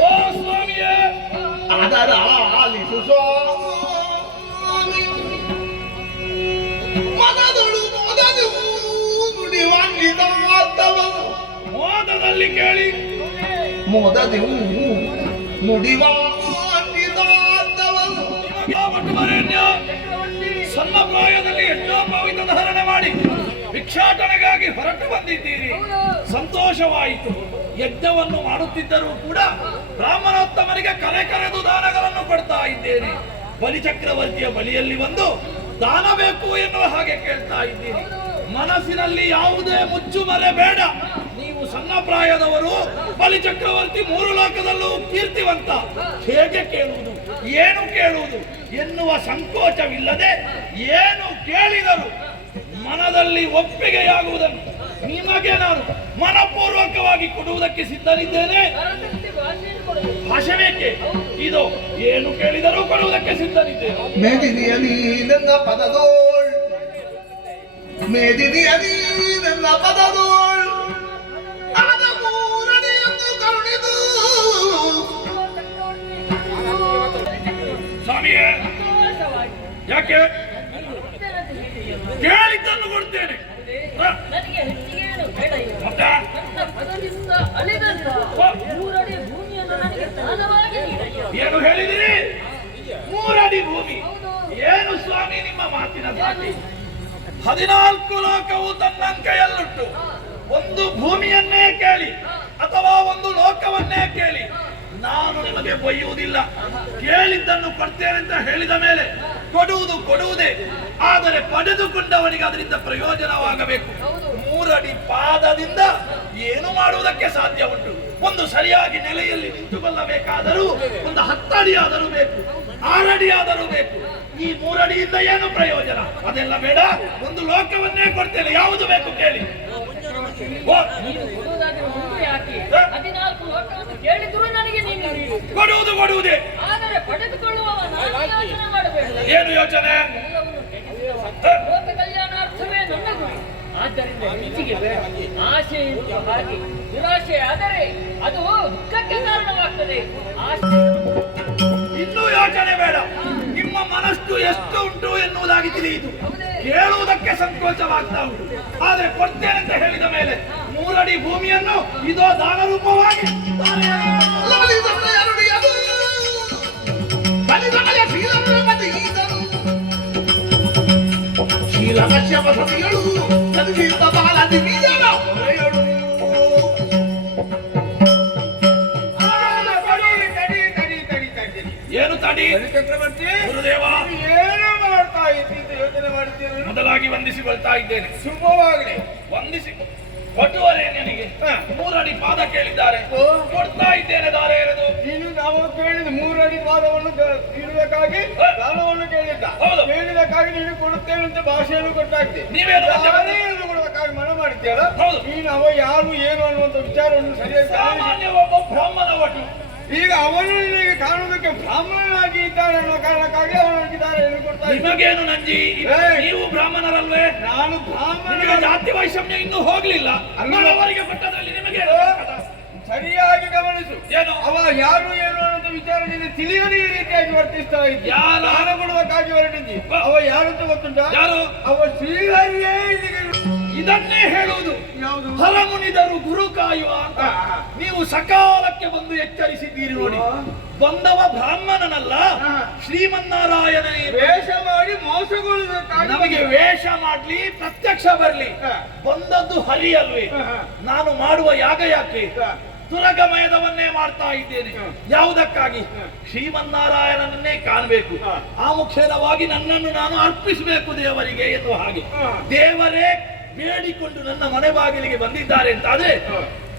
ಓ ಸ್ವಾಮಿಯೇ, ಅದರ ಆಲಿಸು ಸ್ವಾಮಿ. ಮನದೊಳು ಮೊದಲು ನುಡಿವಂಗಿದಾತವ ಮೋದದಲ್ಲಿ ಕೇಳಿ ಮೊದಲು ಸಣ್ಣ ಪ್ರಾಯದಲ್ಲಿ ಎಷ್ಟೋ ಪವಿತ್ರ ಧಾರಣೆ ಮಾಡಿ ಭಿಕ್ಷಾಟನೆಗಾಗಿ ಹೊರಟು ಬಂದಿದ್ದೀರಿ. ಸಂತೋಷವಾಯಿತು. ಯಜ್ಞವನ್ನು ಮಾಡುತ್ತಿದ್ದರೂ ಕೂಡ ಬ್ರಾಹ್ಮಣೋತ್ತಮರಿಗೆ ಕರೆ ಕರೆದು ದಾನಗಳನ್ನು ಕೊಡ್ತಾ ಇದ್ದೇನೆ. ಬಲಿಚಕ್ರವರ್ತಿಯ ಬಳಿಯಲ್ಲಿ ಬಂದು ದಾನ ಬೇಕು ಎನ್ನುವ ಹಾಗೆ ಕೇಳ್ತಾ ಇದ್ದೀರಿ. ಮನಸ್ಸಿನಲ್ಲಿ ಯಾವುದೇ ಮುಚ್ಚುಮರೆ ಬೇಡ. ನೀವು ಸಣ್ಣ ಪ್ರಾಯದವರು, ಬಲಿಚಕ್ರವರ್ತಿ 3 ಲೋಕದಲ್ಲೂ ಕೀರ್ತಿವಂತ. ಹೇಗೆ ಕೇಳುವುದು, ಏನು ಕೇಳುವುದು ಎನ್ನುವ ಸಂಕೋಚವಿಲ್ಲದೆ ಏನು ಕೇಳಿದರು ಮನದಲ್ಲಿ ಒಪ್ಪಿಗೆಯಾಗುವುದನ್ನು ನಿಮಗೆ ನಾನು ಮನಪೂರ್ವಕವಾಗಿ ಕೊಡುವುದಕ್ಕೆ ಸಿದ್ಧನಿದ್ದೇನೆ. ಭಾಷೆ ಬೇಕೆ? ಇದು ಏನು ಕೇಳಿದರೂ ಕೊಡುವುದಕ್ಕೆ ಸಿದ್ಧನಿದ್ದೇನೆ. ಮೇದಿನಿಯಲಿ ನನ್ನ ಪದದೋಳ್, ಮೇದಿನಿಯಲಿ ನನ್ನ ಪದದೋಳ್, ಆದ ಮೂರನೆಯನ್ನು ಕರುಣಿದು. ಸ್ವಾಮಿಯೇ, ಯಾಕೆ? ಕೇಳಿದ್ದನ್ನು ಕೊಡ್ತೇನೆ. ನನಗೆ ಹೆಚ್ಚಿಗೇನು ಬೇಡ. ಮತ್ತೆ ನನ್ನ ಪದದಿಂದ ಅಲೆದಂತ 3 ಅಡಿ ಭೂಮಿಯನ್ನು ನನಗೆ ದಾನವಾಗಿ ನೀಡಯ್ಯ. ಏನು ಹೇಳಿದಿರಿ? 3 ಅಡಿ ಭೂಮಿ? ಏನು ಸ್ವಾಮಿ ನಿಮ್ಮ ಮಾತಿನ ದಾಟಿ? 14 ಲೋಕವು ತನ್ನಂಕೆಯಲ್ಲುಂಟು. ಒಂದು ಭೂಮಿಯನ್ನೇ ಕೇಳಿ ಅಥವಾ ಒಂದು ಲೋಕವನ್ನೇ ಕೇಳಿ, ನಾನು ನಿಮಗೆ ಬೈಯುವುದಿಲ್ಲ. ಕೇಳಿದ್ದನ್ನು ಕೊಡ್ತೇನೆ ಅಂತ ಹೇಳಿದ ಮೇಲೆ ಕೊಡುವುದೇ. ಆದರೆ ಪಡೆದುಕೊಂಡವನಿಗೆ ಅದರಿಂದ ಪ್ರಯೋಜನವಾಗಬೇಕು. 3 ಅಡಿ ಪಾದದಿಂದ ಏನು ಮಾಡುವುದಕ್ಕೆ ಸಾಧ್ಯ ಉಂಟು? ಒಂದು ಸರಿಯಾಗಿ ನೆಲೆಯಲ್ಲಿ ನಿಂತುಕೊಳ್ಳಬೇಕಾದರೂ ಒಂದು 10 ಅಡಿ ಆದರೂ ಬೇಕು, 6 ಅಡಿ ಆದರೂ ಬೇಕು. ಈ 3 ಅಡಿಯಿಂದ ಏನು ಪ್ರಯೋಜನ? ಅದೆಲ್ಲ ಬೇಡ. ಒಂದು ಲೋಕವನ್ನೇ ಕೊಡ್ತೇನೆ. ಯಾವುದು ಬೇಕು ಕೇಳಿ. ನೀನು ಕೊಡುವುದಾದ್ರೆ ಒಂದು ಯಾಕೆ? 14 ಲೋಕವನ್ನು ಕೇಳಿದ್ರು ನನಗೆ ನೀನು ನೀಡು. ಕೊಡುವುದೇ. ಆದರೆ ಪಡೆದುಕೊಳ್ಳುವವ ನಾನು ಯೋಚನೆ ಮಾಡಬೇಡ. ಏನು ಯೋಚನೆ? ಎಲ್ಲವನ್ನು ಲೋಕ ಕಲ್ಯಾಣಾರ್ಥವೇ ನನ್ನ ಗುರಿ. ಆದ್ದರಿಂದ ಹೆಚ್ಚಿಗೆ ಬೇಡ. ಆಸೆ ಇರುವ ಹಾಗೆ ದುರಾಶೆ ಆದರೆ ಅದು ದುಃಖಕ್ಕೆ ಕಾರಣವಾಗ್ತದೆ. ಇನ್ನೂ ಯೋಚನೆ ಬೇಡ. ನಿಮ್ಮ ಮನಸ್ಸು ಎಷ್ಟು ಉಂಟು ಎನ್ನುವುದಾಗಿ ತಿಳಿಯಿತು. ಕೇಳುವುದಕ್ಕೆ ಸಂಕೋಚವಾಗ್ತಾ ಉಂಟು. ಆದರೆ ಕೊಡ್ತೇನೆ ಅಂತ ಹೇಳಿದ ಮೇಲೆ 3 ಅಡಿ ಭೂಮಿಯನ್ನು ಇದೋ ದಾನ ರೂಪವಾಗಿ ಏನು ತಡಿ? ಚಕ್ರವರ್ತಿ, ಗುರುದೇವ, ಏನು ಮಾಡ್ತಾ ಇದ್ದೀರಿ? ಯೋಚನೆ ಮಾಡ್ತೀರಿ? ಮೊದಲಾಗಿ ವಂದಿಸಿಕೊಳ್ತಾ ಇದ್ದೇನೆ. ಶುಭವಾಗಲಿ. ವಂದಿಸಿ ಕೊಟ್ಟುವರೇ ನನಗೆ 3 ಅಡಿ ಪಾದ ಕೇಳಿದ್ದಾರೆ. ಕೊಡ್ತಾ ಇದ್ದೇನೆ ದಾರ ಎರೆದು. ನೀನು ನಾವು ಕೇಳಿದ 3 ಅಡಿ ಪಾದವನ್ನು ನೀಡುವುದಕ್ಕಾಗಿ ದಾನವನ್ನು ಕೇಳಿದ್ದ. ಹೌದು. ಕೇಳಿದಕ್ಕಾಗಿ ನೀನು ಕೊಡುತ್ತೇನೆ ಅಂತ ಭಾಷೆಯನ್ನು ಕೊಟ್ಟಾಗ್ತಿ. ನೀವೇನು ದಾನೆಯನ್ನು ಕೊಡುವುದಕ್ಕಾಗಿ ಮನ ಮಾಡಿದ್ಯಲ್ಲ. ಹೌದು. ನೀನು ಅವ ಯಾರು ಏನು ಅನ್ನುವಂಥ ವಿಚಾರವನ್ನು ಸರಿಯಾಗಿ ಸಾಮಾನ್ಯ ಒಬ್ಬ ಬ್ರಾಹ್ಮಣ ಒಟ್ಟು. ಈಗ ಅವನು ನಿನಗೆ ಕಾಣುವುದಕ್ಕೆ ಬ್ರಾಹ್ಮಣನಾಗಿ ಇದ್ದಾನೆ ಅನ್ನೋ ಕಾರಣಕ್ಕಾಗಿ ಅವನಿಗೆ ದಾನೆಯನ್ನು ಕೊಡ್ತಾ ಇದ್ದ. ನಿಮಗೇನು ನಂಜಿ? ನೀವು ಬ್ರಾಹ್ಮಣರಲ್ವೇ? ನಾನು ಬ್ರಾಹ್ಮಣ. ನಿಮಗೆ ಜಾತಿ ವೈಷಮ್ಯ ಇನ್ನೂ ಹೋಗ್ಲಿಲ್ಲ. ಅವರಿಗೆ ಕೊಟ್ಟದ್ರಲ್ಲಿ ನಿಮಗೆ ಸರಿಯಾಗಿ ಗಮನಿಸು. ಏನು? ಅವ ಯಾರು ಏನು ಅನ್ನೋದು ವಿಚಾರ ನೀನು ತಿಳಿಯದೆ ಈ ರೀತಿಯಾಗಿ ವರ್ತಿಸ್ತಾ ಇದ್ದ. ಯಾರು? ದಾನ ಕೊಡುವುದಕ್ಕಾಗಿ ಹೊರಟಿದ್ದಿ. ಅವ ಯಾರು ಅಂತ ಗೊತ್ತುಂಟ? ಯಾರು? ಅವ ಶ್ರೀಹರಿಯೇ ಇಲ್ಲಿಗೆ. ಇದನ್ನೇ ಹೇಳುವುದು. ಯಾವುದು? ಹರಮುನಿದರು ಗುರು ಕಾಯುವ ಅಂತ. ನೀವು ಸಕಾಲಕ್ಕೆ ಬಂದು ಎಚ್ಚರಿಸಿದ್ದೀರಿ ನೋಡಿ. ಬಂದವ ಬ್ರಾಹ್ಮಣನಲ್ಲ, ಶ್ರೀಮನ್ನಾರಾಯಣನೇ. ವೇಷ ಮಾಡಿ ಮೋಸಗೊಳ್ಳುವುದಕ್ಕಾಗಿ ನಮಗೆ ವೇಷ ಮಾಡ್ಲಿ, ಪ್ರತ್ಯಕ್ಷ ಬರ್ಲಿ, ಬಂದದ್ದು ಹರಿ ಅಲ್ವೇ? ನಾನು ಮಾಡುವ ಯಾಗ ಯಾಕೆ? ತುರಗಮಯದವನ್ನೇ ಮಾಡ್ತಾ ಇದ್ದೇನೆ. ಯಾವುದಕ್ಕಾಗಿ? ಶ್ರೀಮನ್ನಾರಾಯಣನನ್ನೇ ಕಾಣಬೇಕು. ಆ ಮುಖೇನವಾಗಿ ನನ್ನನ್ನು ನಾನು ಅರ್ಪಿಸಬೇಕು ದೇವರಿಗೆ ಎನ್ನುವ ಹಾಗೆ. ದೇವರೇ ಬೇಡಿಕೊಂಡು ನನ್ನ ಮನೆ ಬಾಗಿಲಿಗೆ ಬಂದಿದ್ದಾರೆ ಅಂತ ಆದ್ರೆ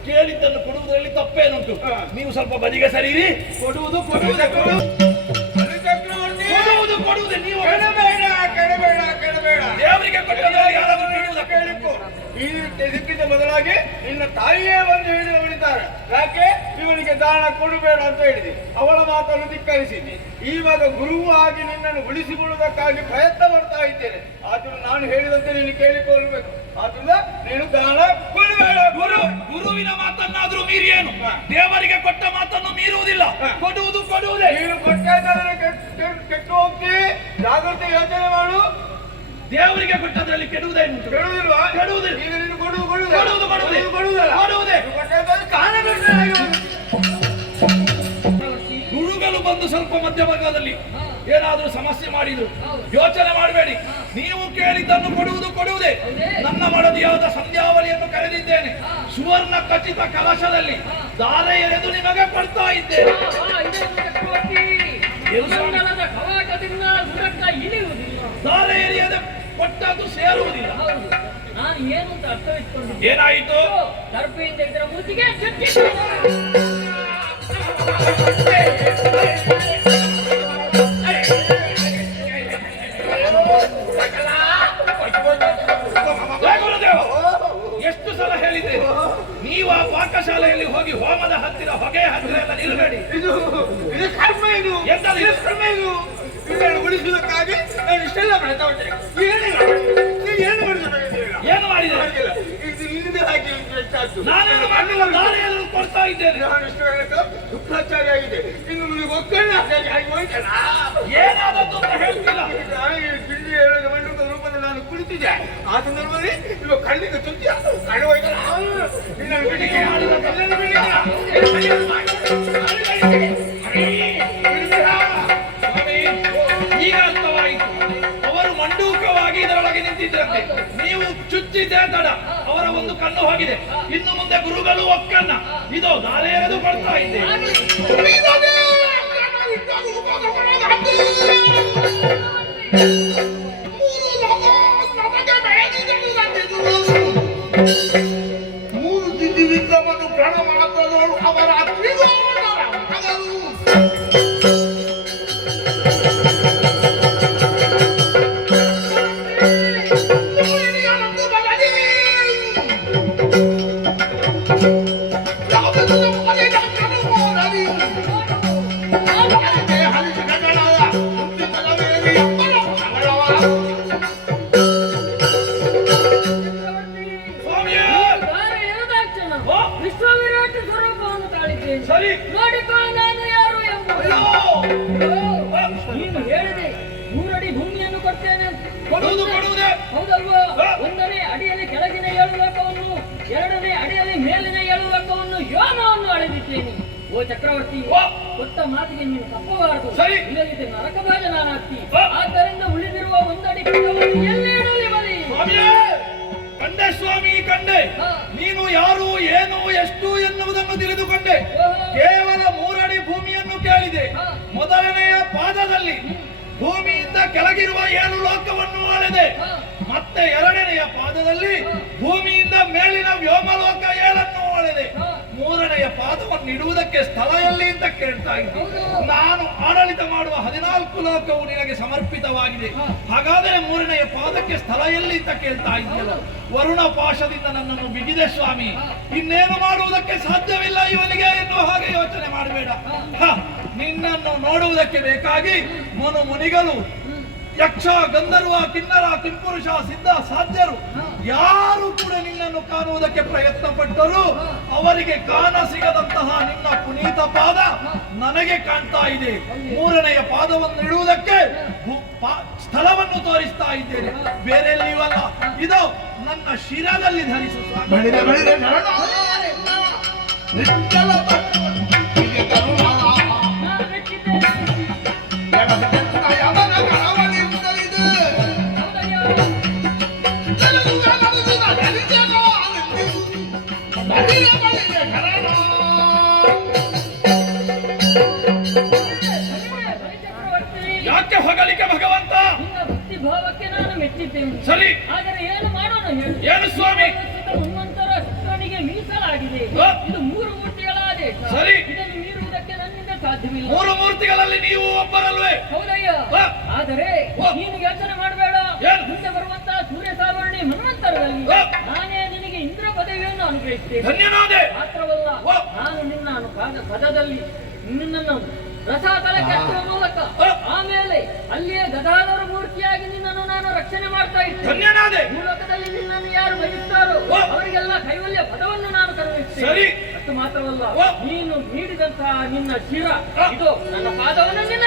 ಕೇಳಿದ್ದನ್ನು ಕೊಡುವುದರಲ್ಲಿ ತಪ್ಪೇನುಂಟು? ನೀವು ಸ್ವಲ್ಪ ಬದಿಗೆ ಸರಿರಿ. ಕೊಡುವುದು ನೀವು ಕೆಡಬೇಡ. ದೇವರಿಗೆ ಕೊಟ್ಟದಲ್ಲಿ ಯಾರಾದರೂ ನೀಡುವುದಕ್ಕೆ ಕೇಳಿಕೊ. ಈ ಇದಕ್ಕಿಂತ ಬದಲಾಗಿ ನಿನ್ನ ತಾಯಿಯೇ ಬಂದು ಹೇಳಿದವಳಿದ್ದಾರೆ. ಯಾಕೆ ಇವನಿಗೆ ದಾನ ಕೊಡಬೇಡ ಅಂತ ಹೇಳಿದೆ. ಅವಳ ಮಾತನ್ನು ಧಿಕ್ಕರಿಸಿದ್ದಿ. ಇವಾಗ ಗುರುವು ಆಗಿ ನಿನ್ನನ್ನು ಉಳಿಸಿಕೊಳ್ಳುವುದಕ್ಕಾಗಿ ಪ್ರಯತ್ನ ಮಾಡ್ತಾ ಇದ್ದೇನೆ. ಆದ್ರೂ ನಾನು ಹೇಳಿದಂತೆ ನೀನು ಕೇಳಿಕೊಳ್ಳಬೇಕು. ಆದ್ರಿಂದ ನೀನು ದಾನ ಕೊಡಬೇಡ. ಗುರುವಿನ ಮಾತನ್ನಾದ್ರೂ ಮೀರಿ ಏನು? ದೇವರಿಗೆ ಕೊಟ್ಟ ಮಾತನ್ನು ಮೀರುವುದಿಲ್ಲ. ಕೊಡುವುದೇ. ನೀನು ಕೊಟ್ಟ ಕೆಟ್ಟು ಹೋಗ್ತಿ. ಜಾಗೃತಿ ಯೋಚನೆ ಮಾಡು. ದೇವರಿಗೆ ಕೊಟ್ಟದ್ರಲ್ಲಿ ಕೆಡುವುದೇನುಂಟು? ಕೆಡುವುದಿಲ್ವಾ? ಕೆಡುವುದಿಲ್ಲ. ಈಗ ನೀನು ಕೊಡುವುದೇ. ಕೊಡುವುದೇ. ಕಾಣಬೇಕು. ಏನಾದ್ರೂ ಸಮಸ್ಯೆ ಮಾಡಿದ್ರು ಯೋಚನೆ ಮಾಡಬೇಡಿ. ನೀವು ಕೇಳಿದ್ದನ್ನು ಕೊಡುವುದೇ. ನನ್ನ ಮಡದಿಯಾದ ಸಂಧ್ಯಾವಳಿಯನ್ನು ಕರೆದಿದ್ದೇನೆ. ಸುವರ್ಣ ಖಚಿತ ಕಲಶದಲ್ಲಿ ದಾರೆ ಎರೆದು ನಿಮಗೆ ಕೊಡ್ತಾ ಇದ್ದೇನೆ. ಕವಾಟದಿಂದ ಇಳಿಯುವುದಿಲ್ಲ, ದಾರೆ ಎರೆಯದೆ ಕೊಟ್ಟದ್ದು ಸೇರುವುದಿಲ್ಲ. ನಾನು ಏನು ಅಂತ ಅರ್ಥವಿಟ್ಕೊಂಡು ಏನಾಯಿತು? ದರ್ಪೆಯಿಂದ ಇದರ ಮೂತಿಗೆ ಎಷ್ಟು ಸಲ ಹೇಳಿದೆ ನೀವು ಆ ಪಾಕಶಾಲೆಯಲ್ಲಿ ಹೋಗಿ ಹೋಮದ ಹತ್ತಿರ ಹೊಗೆ ಹತ್ತಿರ ಎಲ್ಲ ನಿಲ್ಲಬೇಡಿ. ಇದು ಕರ್ಮ, ಇದು ಎಂತದು? ಇದು ಕರ್ಮ, ಇದು ಇದನ್ನು ಉಳಿಸುವುದಕ್ಕಾಗಿ ನಾನು ಇಷ್ಟೆಲ್ಲ ಪ್ರಯತ್ನ ಪಟ್ಟೆ. ಏನು ಏನು ಮಾಡಿದೆ? ಇದು ಹಿಂದೆ ಹಾಕಿ ಹೆಚ್ಚಾಯ್ತು. ನಾನೇನು ಮಾಡಲಿಲ್ಲ, ದಾರಿಯಲ್ಲಿ ಕೊಡ್ತಾ ಇದ್ದೇನೆ. ನಾನು ಇಷ್ಟು ಹೇಳಕ್ಕೆ ಶುಕ್ರಾಚಾರ್ಯ ಆಗಿದೆ, ಇನ್ನು ನಿಮಗೆ ಒಕ್ಕಣ್ಣ ಆಗಿ ಹೋಯ್ತಲ್ಲ. ಏನಾದದ್ದು ಅಂತ ಹೇಳ್ತಿಲ್ಲ. ದಿಲ್ಲಿ ಹೇಳೋದ ಮಂಡಪದ ರೂಪದಲ್ಲಿ ನಾನು ಕುಳಿತಿದ್ದೆ. ಆ ಸಂದರ್ಭದಲ್ಲಿ ಇವಾಗ ಕಣ್ಣಿಗೆ ತುತ್ತಿ ಕಣ್ಣು ಹೋಯ್ತಲ್ಲ. ಇನ್ನೊಂದು ಬಿಡಿಗೆ ಈಗ ಅರ್ಥವಾಯಿತು. ಅವರು ಮಂಡೂಕವಾಗಿ ಇದರೊಳಗೆ ನಿಂತಿದ್ರಂತೆ. ನೀವು ಚುಚ್ಚಿದ್ದೆ ತಡ, ಅವರ ಒಂದು ಕಣ್ಣು ಹೋಗಿದೆ. ಇನ್ನು ಮುಂದೆ ಗುರುಗಳು ಒಕ್ಕನ್ನ ಇದು ದಾರೆ ಎರೆದು ಕೊಡ್ತಾ ಇದ್ದೆ. ಮೂರು ತಿಥಿ ವಿಕ್ರಮನು ಪ್ರಾಣ ಮಾತ್ರದವರು ಅವರ ವಿಶ್ವವಿರಾಟ ಸ್ವರೂಪವನ್ನು ತಾಳಿದ್ದೇನೆ. ಸರಿ, ನೋಡಿಕೋ ನಾನು ಯಾರು ಎಂಬುದು. ನೀನು ಹೇಳಿದೆ 3 ಅಡಿ ಭೂಮಿಯನ್ನು ಕೊಡ್ತೇನೆ ಅಂತ. ಕೊಡುವುದೇ ಹೌದಲ್ವಾ? 1ನೇ ಅಡಿಯಲ್ಲಿ ಕೆಳಗಿನ 7 ಲೋಕವನ್ನು, 2ನೇ ಅಡಿಯಲ್ಲಿ ಮೇಲಿನ 7 ಲೋಕವನ್ನು, ಯೋಮವನ್ನು ಅಳೆದಿದ್ದೇನೆ. ಓ ಚಕ್ರವರ್ತಿ, ಕೊಟ್ಟ ಮಾತಿಗೆ ನೀನು ತಪ್ಪಬಾರದು. ಸರಿ, ಇಲ್ಲದಿದ್ದರೆ ನರಕ ಭಾಜನಾಗ್ತಿ. ಆದ್ದರಿಂದ ಉಳಿದಿರುವ 1 ಅಡಿ ಪೀಠವನ್ನು ಎಲ್ಲಿ ಇಡಲಿ ಬಲಿ? ಕಂಡೆ ಸ್ವಾಮಿ, ಕಂಡೆ. ನೀನು ಯಾರು, ಏನು, ಎಷ್ಟು ಎನ್ನುವುದನ್ನು ತಿಳಿದುಕೊಂಡೆ. ಕೇವಲ 3 ಅಡಿ ಭೂಮಿಯನ್ನು ಕೇಳಿದೆ. ಮೊದಲನೆಯ ಪಾದದಲ್ಲಿ ಭೂಮಿಯಿಂದ ಕೆಳಗಿರುವ 7 ಲೋಕವನ್ನು ಅಳೆದೆ. ಮತ್ತೆ 2ನೆಯ ಪಾದದಲ್ಲಿ ಭೂಮಿಯಿಂದ ಮೇಲಿನ ವ್ಯೋಮಲೋಕ 7 ಅಳೆದೆ. 3ನೆಯ ಪಾದವನ್ನು ಇಡುವುದಕ್ಕೆ ಸ್ಥಳ ಎಲ್ಲಿ ಅಂತ ಕೇಳ್ತಾ ಇದ್ದೆ. ನಾನು ಆಡಳಿತ ಮಾಡುವ 14 ಲೋಕವು ನಿನಗೆ ಸಮರ್ಪಿತವಾಗಿದೆ. ಹಾಗಾದರೆ 3ನೆಯ ಪಾದಕ್ಕೆ ಸ್ಥಳ ಎಲ್ಲಿ ಅಂತ ಕೇಳ್ತಾ ಇದೆಯಲ್ಲ. ವರುಣ ಪಾಶದಿಂದ ನನ್ನನ್ನು ಬಿಗಿದೆ ಸ್ವಾಮಿ, ಇನ್ನೇನು ಮಾಡುವುದಕ್ಕೆ ಸಾಧ್ಯವಿಲ್ಲ ಇವನಿಗೆ ಎನ್ನುವ ಹಾಗೆ ಯೋಚನೆ ಮಾಡಬೇಡ. ನಿನ್ನನ್ನು ನೋಡುವುದಕ್ಕೆ ಬೇಕಾಗಿ ಮುನಿಗಳು, ಯಕ್ಷ, ಗಂಧರ್ವ, ಕಿನ್ನರ, ಕಿಂಪುರುಷ, ಸಿದ್ಧ, ಸಾಧ್ಯರು ಯಾರು ಕೂಡ ನಿನ್ನನ್ನು ಕಾಣುವುದಕ್ಕೆ ಪ್ರಯತ್ನ ಪಟ್ಟರು ಅವರಿಗೆ ಕಾಣ ಸಿಗದಂತಹ ನಿನ್ನ ಪುನೀತ ಪಾದ ನನಗೆ ಕಾಣ್ತಾ ಇದೆ. 3ನೆಯ ಪಾದವನ್ನು ಇಡುವುದಕ್ಕೆ ಸ್ಥಳವನ್ನು ತೋರಿಸ್ತಾ ಇದ್ದೇನೆ, ಬೇರೆ ಎಲ್ಲಿವಲ್ಲ. ಇದು ನನ್ನ ಶಿರದಲ್ಲಿ ಧರಿಸು ಯಾಕೆ ಹೊಗಳಿಕೆ ಭಗವಂತ? ನಿನ್ನ ಭಕ್ತಿ ಭಾವಕ್ಕೆ ನಾನು ಮೆಚ್ಚಿದ್ದೇನೆ. ಸರಿ, ಆದರೆ ಏನು ಮಾಡೋಣ ಹೇಳು? ಏನು ಸ್ವಾಮಿ? ಹನುಮಂತರ ಶುಕ್ರನಿಗೆ ಮೀಸಲಾಗಿದೆ. ಇದು 3 ಮೂರ್ತಿಗಳ ಆದೇಶ. ಸರಿ, ಇದನ್ನು ಮೀರುವುದಕ್ಕೆ ನನ್ನಿಂದ ಸಾಧ್ಯವಿಲ್ಲ. 3 ಮೂರ್ತಿಗಳಲ್ಲಿ ನೀವು ಒಬ್ಬರಲ್ವೇ? ಹೌದಯ್ಯ. ಆದರೆ ನೀನು ಯೋಚನೆ ಮಾಡಬೇಡ. ಮುಂದೆ ಬರುವಂತಹ ಸೂರ್ಯ ಸಾವರ್ಣಿ ಹನುಮಂತರದಲ್ಲಿ ನಾನೇ ನಿನಗೆ ಇಂದ್ರ ಪದವಿಯನ್ನು ಅನುಗ್ರಹಿಸ್ತೇನೆ. ಧನ್ಯನಾದೆ. ಮಾತ್ರವಲ್ಲ, ನಾನು ನಿನ್ನ ಪದದಲ್ಲಿ ನಿನ್ನನ್ನು ರಸಾತಳಕ್ಕೆ ಹಚ್ಚುವ ಮೂಲಕ ಆಮೇಲೆ ಅಲ್ಲಿಯೇ ಗದಾಧರ ಮೂರ್ತಿಯಾಗಿ ನಿನ್ನನ್ನು ನಾನು ರಕ್ಷಣೆ ಮಾಡ್ತಾ ಇದ್ದೇನೆ. ಧನ್ಯನಾದೆ. ಮೂಲಕದಲ್ಲಿ ನಿನ್ನನ್ನು ಯಾರು ಬಯಸುತ್ತಾರೋ ಅವರಿಗೆಲ್ಲ ಕೈವಲ್ಯ ಪದವನ್ನು ನಾನು ಕರುಣಿಸ್ತೇನೆ. ಅಷ್ಟು ಮಾತ್ರವಲ್ಲ, ನೀನು ನೀಡಿದಂತಹ ನಿನ್ನ ಶಿರ ಇದು ನನ್ನ ಪಾದವನ್ನು ನಿನ್ನ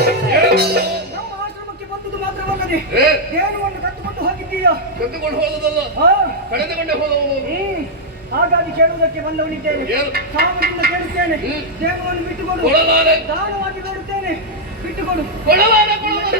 ನಮ್ಮ ಆಶ್ರಮಕ್ಕೆ ಬಂದುದು ಮಾತ್ರವಲ್ಲದೆ ದೇಹವನ್ನು ಕತ್ತುಕೊಂಡು ಹೋಗಿದ್ದೀಯಾ? ಕದ್ದುಕೊಂಡು ಹೋದದಲ್ಲ, ಹಾ, ಕಳೆದುಕೊಂಡೇ ಹೋದವನು. ಹಾಗಾಗಿ ಕೇಳುವುದಕ್ಕೆ ಬಂದವನಿದ್ದೇನೆ. ಏನು? ಸಾಮದಿಂದ ಕೇಳುತ್ತೇನೆ, ದೇಹವನ್ನು ಬಿಟ್ಟುಕೊಡು. ಕೊಡಲಾರೆ. ದಾನವಾಗಿ ನೋಡುತ್ತೇನೆ, ಬಿಟ್ಟುಕೊಡು. ಕೊಡಲಾರೆ, ಕೊಡಲಾರೆ.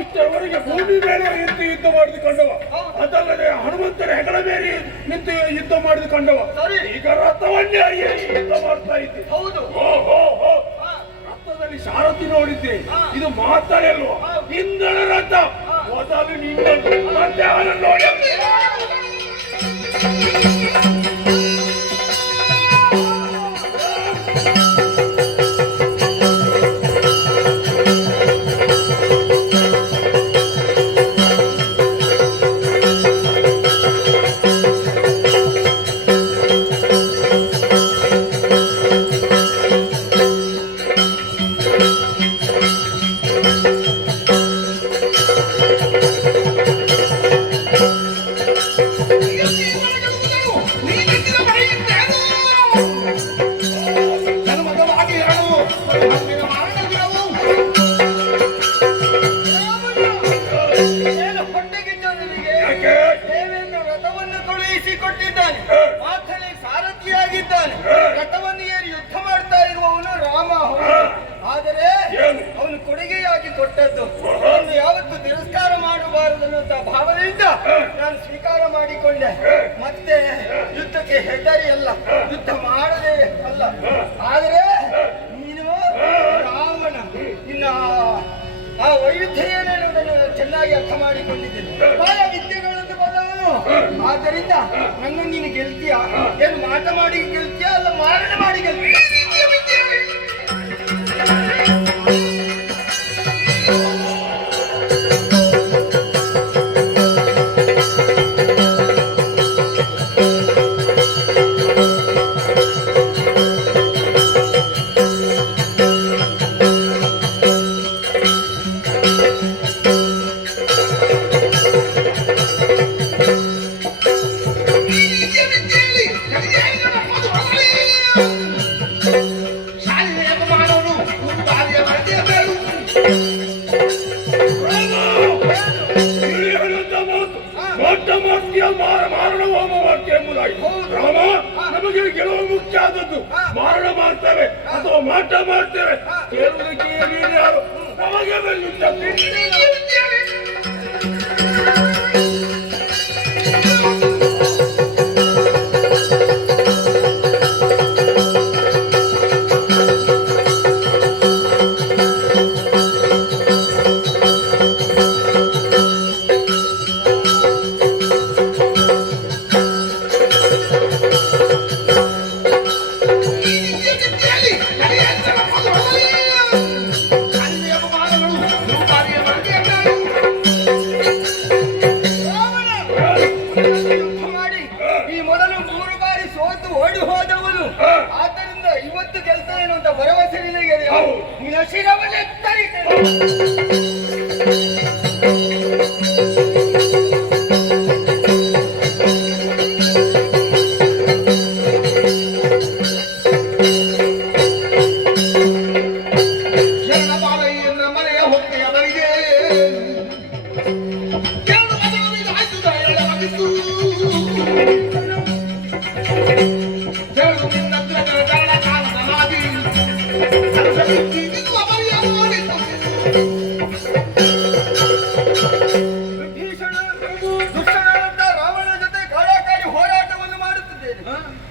ಇಷ್ಟರವರೆಗೆ ಭೂಮಿ ಮೇಲೆ ನಿಂತು ಯುದ್ಧ ಮಾಡಿದುಕೊಂಡವ, ಅದಲ್ಲದೆ ಹನುಮಂತನ ಹೆಗಲ ಮೇಲೆ ನಿಂತು ಯುದ್ಧ ಮಾಡಿದುಕೊಂಡವ. ಈಗ ರಥವನ್ನೇ ಅರಿಯಲಿ ಯುದ್ಧ ಮಾಡ್ತಾ ಇದ್ದೆ. ಹೌದು. ರಥದಲ್ಲಿ ಸಾರಥಿ ನೋಡಿದ್ದೆ, ಇದು ಮಾತಾಡೇ ಅಲ್ವಾ? ಇಂದನ ರಥ ಮೊದಲು ನಿನ್ನನ್ನು ಮತ್ತೆ ಅವನನ್ನು ನೋಡಿ. Yes, ಇದ್ದಾನೆ. ರಥವನ್ನು ಏರಿ ಯುದ್ಧ ಮಾಡ್ತಾ ಇರುವವನು ರಾಮ. ಆದರೆ ಅವನು ಕೊಡುಗೆಯಾಗಿ ಕೊಟ್ಟದ್ದು ಅವನು ಯಾವತ್ತು ತಿರಸ್ಕಾರ ಮಾಡಬಾರದು ಅನ್ನುವಂತ ಭಾವನೆಯಿಂದ ನಾನು ಸ್ವೀಕಾರ ಮಾಡಿಕೊಂಡೆ. ಮತ್ತೆ ಯುದ್ಧಕ್ಕೆ ಹೆದರಿ ಅಲ್ಲ, ಯುದ್ಧ ಮಾಡದೆ ಅಲ್ಲ. ಆದರೆ ನೀನು ರಾವಣ, ನಿನ್ನ ಆ ವೈರುಧ್ಯ ಏನೆನ್ನುವುದನ್ನು ಚೆನ್ನಾಗಿ ಅರ್ಥ ಮಾಡಿಕೊಂಡಿದ್ದೇನೆ. ಬಹಳ ವಿದ್ಯೆಗಳನ್ನು ಬಲ್ಲವನು. ಆದ್ದರಿಂದ ನನ್ನನ್ನು ನೀನು ಗೆಲ್ತೀಯ? ಏನು ಮಾಟ ಮಾಡಿ ಗೆಲ್ತೀಯ ಅಲ್ಲ ಮಾರಣ ಮಾಡಿ ಗೆಲ್ತೀಯ? ಮಾರಣ ಹೋಮ ಮಾಡ್ತೇವೆ ಎಂಬುದಾಗಿ. ರಾಮ, ನಮಗೆ ಗೆಲುವು ಮುಖ್ಯ ಆದದ್ದು. ಮಾರಣ ಮಾಡ್ತೇವೆ ಅಥವಾ ಮಾಟ ಮಾಡ್ತೇವೆ ಕೇಳುವುದಕ್ಕೆ ಯಾರು ನಮಗೆ ಬೆನ್ನುತ್ತೇವೆ. ಓಡಿ ಹೋದವನು. ಆದ್ದರಿಂದ ಇವತ್ತು ಗೆಲ್ತೇನೆ ಅಂತ ಭರವಸೆ ನಿನಗೆ ನಿನ್ನ ಶಿರವನ್ನೇ ತರಿತೇನೆ.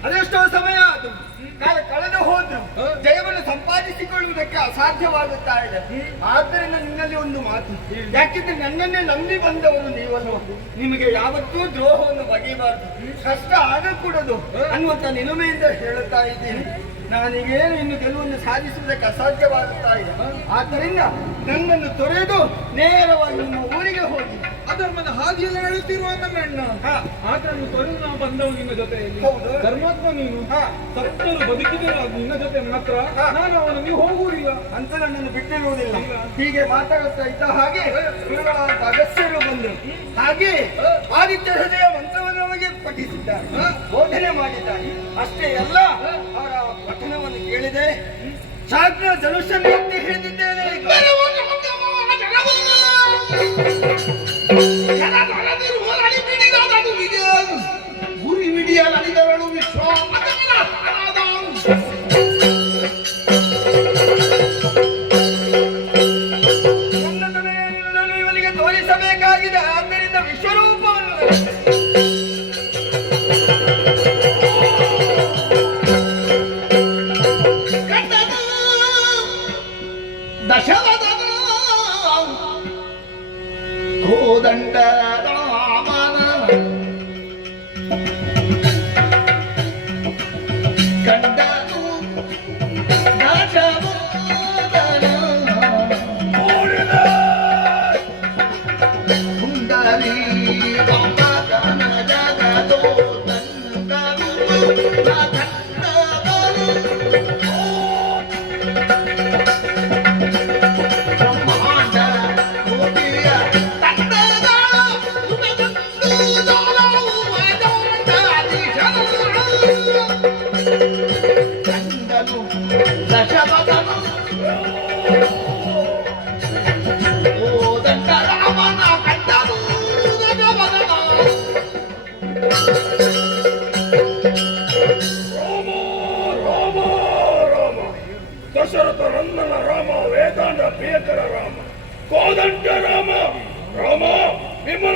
ಅದೆಷ್ಟೋ ಸಮಯ ಅದು ಕಾಲ ಕಳೆದು ಹೋದ್ರು ಜಯವನ್ನು ಸಂಪಾದಿಸಿಕೊಳ್ಳುವುದಕ್ಕೆ ಅಸಾಧ್ಯವಾಗುತ್ತಾ ಇದೆ. ಆದ್ದರಿಂದ ನಿನ್ನಲ್ಲಿ ಒಂದು ಮಾತು, ಯಾಕೆಂದ್ರೆ ನನ್ನನ್ನೇ ನಂಬಿ ಬಂದವರು ನೀವಲ್ವ, ನಿಮಗೆ ಯಾವತ್ತೂ ದ್ರೋಹವನ್ನು ಬಗೆಯಬಾರದು, ಕಷ್ಟ ಆಗಕೂಡದು ಅನ್ನುವಂತ ನಿಲುಮೆಯಿಂದ ಹೇಳುತ್ತಾ ಇದ್ದೀನಿ. ನಾನೀಗೇನು ಇನ್ನು ಗೆಲುವನ್ನು ಸಾಧಿಸುವುದಕ್ಕೆ ಅಸಾಧ್ಯವಾಗುತ್ತಾ ಇದೆ. ಆದ್ದರಿಂದ ನನ್ನನ್ನು ತೊರೆದು ನೇರವಾಗಿ ನಿಮ್ಮ ಊರಿಗೆ ಹೋಗಿ ಅಧರ್ಮದ ಹಾದಿಯಲ್ಲಿ ನಡೆಯುತ್ತಿರುವ ನನ್ನ ಅಣ್ಣ ಆತನನ್ನು ತೊರೆದು ನಾವು ಬಂದವು ನಿನ್ನ ಜೊತೆಯಲ್ಲಿ. ಧರ್ಮಾತ್ಮ ನೀನು, ಸತ್ತರು ಬದುಕಿದರು ನಿನ್ನ ಜೊತೆ ಮಾತ್ರ. ನಾನು ಅವನು ನೀವು ಹೋಗುವುದಿಲ್ಲ ಅಂತ ನನ್ನನ್ನು ಬಿಟ್ಟಿರುವುದಿಲ್ಲ. ಹೀಗೆ ಮಾತಾಡುತ್ತಾ ಇದ್ದ ಹಾಗೆ ಗುರುಗಳಾದ ಅಗಸ್ತ್ಯರು ಬಂದರು. ಹಾಗೆ ಆದಿತ್ಯ ಹೃದಯ ಮಂತ್ರವನ್ನು ನಮಗೆ ಪಠಿಸಿದ್ದಾರೆ, ಬೋಧನೆ ಮಾಡಿದ್ದಾರೆ. ಅಷ್ಟೇ ಅಲ್ಲ, ಅವರ ಪಠಣವನ್ನು ಕೇಳಿದೆ. ಶಾಸ್ತ್ರ ಧನುಷನ್ನು ಎತ್ತಿ ಹಿಡಿದಿದ್ದೇನೆ. ಗುರಿ ಮಿಡಿಯಲಿದರಳು ವಿಶ್ವ ನನ್ನದನ್ನು ಇವನಿಗೆ ತೋರಿಸಬೇಕಾಗಿದೆ. ಆದ್ದರಿಂದ ವಿಶ್ವರೂಪವನ್ನು ದಶವದನ ಕೋದಂಡ ರಾಮನ ಕಂಡನು ದಶವದನ ಕುಂಡಲಿ ಕಂಬಕನ ಜಗದೋ ತಂದನು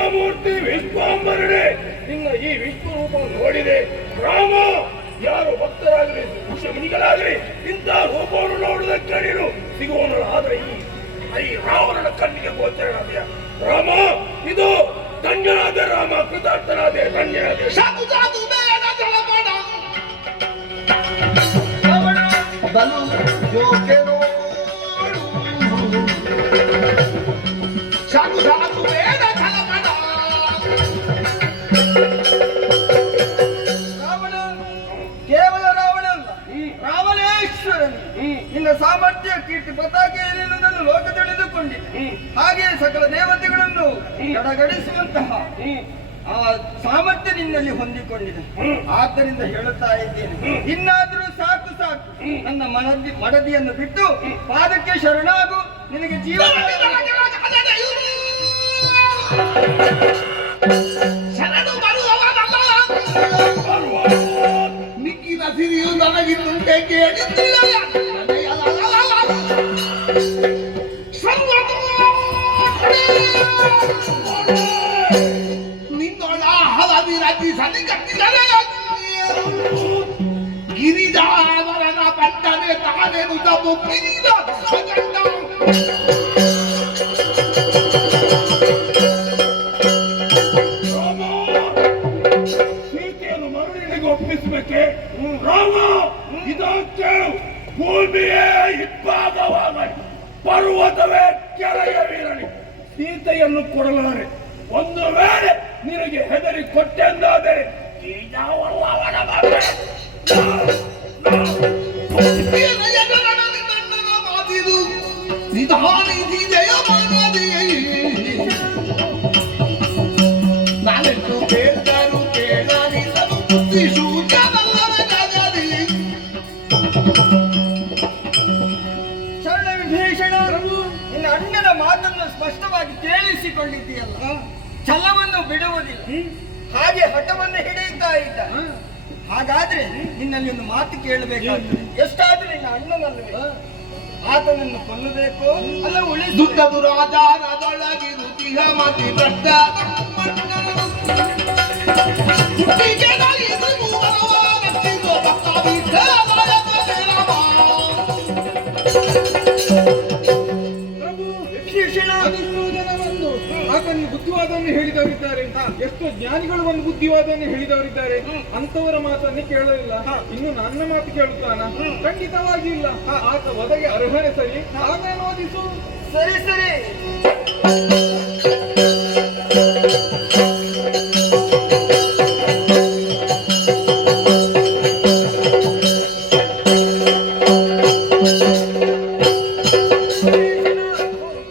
ವಿಶ್ವಮೂರ್ತಿ ವಿಶ್ವಾಂಬರನೆ ನಿನ್ನ ಈ ವಿಶ್ವರೂಪವನ್ನು ನೋಡಿದೆ ರಾಮ. ಯಾರು ಭಕ್ತರಾಗಲಿ ಋಷಿಮುನಿಗಳಾಗಲಿ ಇಂತಹ ರೂಪವನ್ನು ನೋಡುವುದಕ್ಕೆ ನೀನು ಸಿಗುವನು. ಆದರೆ ಈ ರಾವಣನ ಕಣ್ಣಿಗೆ ಗೋಚರನಾದೆಯ ರಾಮ. ಇದು ಧನ್ಯನಾದೆ ರಾಮ, ಕೃತಾರ್ಥನಾದೆ, ಧನ್ಯನಾದೆ. ಬಲು ಯೋಗ್ಯನೋ ಸಾಧು ಸಾಧು ಬೇಡ ಫಲಪಡ. ರಾವಣ ಕೇವಲ ರಾವಣ ಅಲ್ಲ, ರಾವಣೇಶ್ವರನು. ನಿನ್ನ ಸಾಮರ್ಥ್ಯ ಕೀರ್ತಿ ಪತಾಕೆ ಏನೆನ್ನುವುದನ್ನು ಲೋಕ ತಿಳಿದುಕೊಂಡಿದೆ. ಹಾಗೆ ಸಕಲ ದೇವತೆಗಳನ್ನು ಕಡೆಗಣಿಸುವಂತಹ ಆ ಸಾಮರ್ಥ್ಯ ನಿನ್ನಲ್ಲಿ ಹೊಂದಿಕೊಂಡಿದೆ. ಆದ್ದರಿಂದ ಹೇಳುತ್ತಾ ಇದ್ದೇನೆ, ಇನ್ನಾದರೂ ಸಾಕು ಸಾಕು. ನನ್ನ ಮಡದಿಯನ್ನು ಬಿಟ್ಟು ಪಾದಕ್ಕೆ ಶರಣಾಗು. ನಿನಗೆ ಜೀವ ಶರಣು ಮಿಕ್ಕಿದ ಸಿರಿಯು ನನಗಿನ್ನುಂಟೆ ಕೇಳಿದ್ದಿಲ್ಲ. ನಿನ್ನೊಳ ಹಲವಿರತಿ ಸನಿ ಕಟ್ಟಿದರೆ ಗಿರಿಜಾವರನ ಪಟ್ಟನೆ ತಾನೇನು ತಪ್ಪು ಕಿರಿದ ಸೀತೆಯನ್ನು ಮರುಳಿಗೆ ಒಪ್ಪಿಸಬೇಕೆ ರಾಮ? ಇದಾ ಕೇಳು. ಭೂಮಿಯೇ ಇಬ್ಬಾಗವಾಗ ಪರ್ವತವೇ ಕೆಳಗೆ ಬೀಳಲಿ, ಸೀತೆಯನ್ನು ಕೊಡಲಾರೆ. ಒಂದು ವೇಳೆ ನಿನಗೆ ಹೆದರಿ ಕೊಟ್ಟೆಂದಾದರೆ ಮಾತಿದು ನಿಧಾನಿಸಿ ಜಯಮಾನದಿ ನಾನೆಂದು ಕೇಳ್ತಾರು ಕೇಳಲಿಲ್ಲನು ಬುದ್ಧಿ ಶೂನ್ಯವಲ್ಲದ ಜಗದಿ. ಶರಣ ವಿಭೀಷಣ, ನಿನ್ನ ಅಣ್ಣನ ಮಾತನ್ನು ಸ್ಪಷ್ಟವಾಗಿ ಕೇಳಿಸಿಕೊಂಡಿದ್ದೀಯಲ್ಲ. ಛಲವನ್ನು ಬಿಡುವುದಿಲ್ಲ, ಹಾಗೆ ಹಠವನ್ನು ಹಿಡಿಯುತ್ತಾ ಇದ್ದ. ಹಾಗಾದ್ರೆ ನಿನ್ನಲ್ಲಿ ಒಂದು ಮಾತು ಕೇಳಬೇಕಾಗ್ತದೆ. ಎಷ್ಟಾದ್ರೂ ನಿನ್ನ ಅಣ್ಣನಲ್ಲವೇ, ಆತನನ್ನು ಕೊಲ್ಲಬೇಕು ಅಲ್ಲ ಉಳಿಸು. ದುಡ್ಡದು ರಾಜಾನದೊಳಗಿ ರುಚಿಹ ಮತಿ ಭ್ರಷ್ಟ ಆತನಿಗೆ ಬುದ್ಧಿವಾದವನ್ನು ಹೇಳಿದವರಿದ್ದಾರೆ, ಎಷ್ಟೋ ಜ್ಞಾನಿಗಳು ಒಂದು ಬುದ್ಧಿವಾದವನ್ನು ಹೇಳಿದವರಿದ್ದಾರೆ. ಅಂತವರ ಮಾತನ್ನೇ ಕೇಳಲಿಲ್ಲ. ಇನ್ನು ನನ್ನ ಮಾತು ಕೇಳುತ್ತಾನ? ಖಂಡಿತವಾಗಿ ಇಲ್ಲ. ಆತ ಒದಗೆ ಅರ್ಹನೆ ಸರಿ, ಆಮೇಲೆ ಓದಿಸು. ಸರಿ ಸರಿ.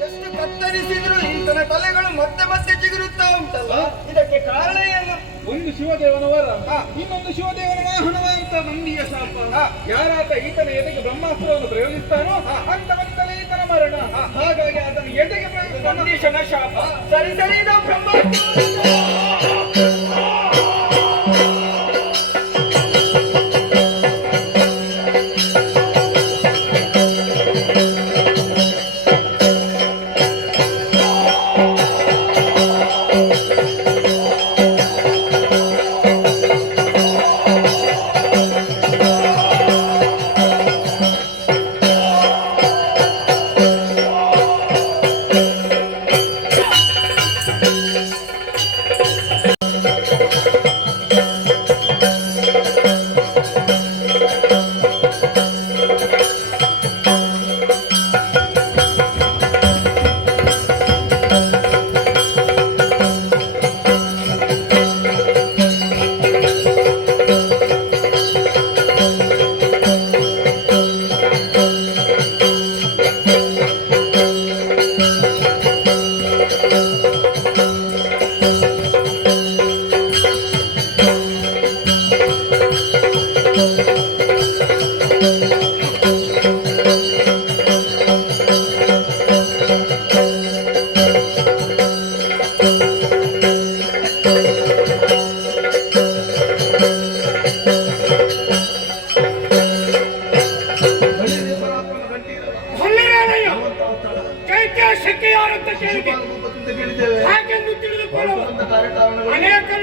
ಎಷ್ಟು ಕತ್ತರಿಸಿದ್ರು ಇಂತನ ತಲೆಗಳು ಮತ್ತೆ ಮತ್ತೆ ಚಿಗುರುತ್ತಾ ಉಂಟಲ್ಲ, ಇದಕ್ಕೆ ಕಾರಣ ಏನು? ಒಂದು ಶಿವದೇವನ ವರ, ಇನ್ನೊಂದು ಶಿವದೇವನ ವಾಹನವ ಅಂತ ನಂದಿಯ ಶಾಪ. ಯಾರಾತ ಈತನ ಎದೆಗೆ ಬ್ರಹ್ಮಾಸ್ತ್ರವನ್ನು ಪ್ರಯೋಗಿಸ್ತಾನೋ ಅಂತವನಿಂದಲೇ ಈತನ ಮರಣ. ಹಾಗಾಗಿ ಅದನ್ನು ಎದೆಗೆ ನಂದೀಶನ ಶಾಪ. ಸರಿ ಸರಿ, ಇದು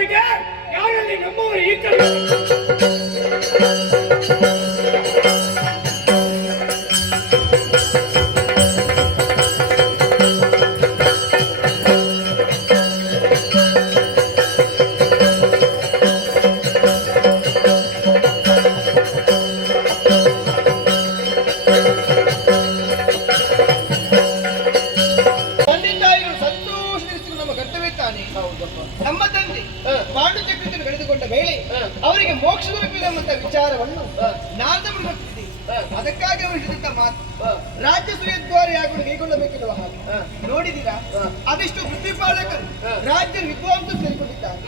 ಯಾರಿಗೆ ಯಾರಲ್ಲಿ ನಮ್ಮವರು ಈ ಕಡೆ ನಮ್ಮ ತಂದೆ ಪಾಂಡು ಚಕ್ರವನ್ನು ಕಳೆದುಕೊಂಡ ಮೇಲೆ ಅವರಿಗೆ ಮೋಕ್ಷ ದೊರಕಿದಂತ ವಿಚಾರವನ್ನು ನಾರದ ಗೊತ್ತಿದೆ. ಅದಕ್ಕಾಗಿ ಅವರು ಹೇಳಿದಂತ ಮಾತು ರಾಜ್ಯ ಸುಯದ್ವಾರಿಯಾಗಿ ಕೈಗೊಳ್ಳಬೇಕೆನ್ನುವ ಹಾಗೆ ನೋಡಿದೀರಾ. ಅದೆಷ್ಟು ಪ್ರತಿಪಾಲಕರು ರಾಜ್ಯ ವಿದ್ವಾಂಸರು ಸೇರಿಕೊಂಡಿದ್ದಾರೆ.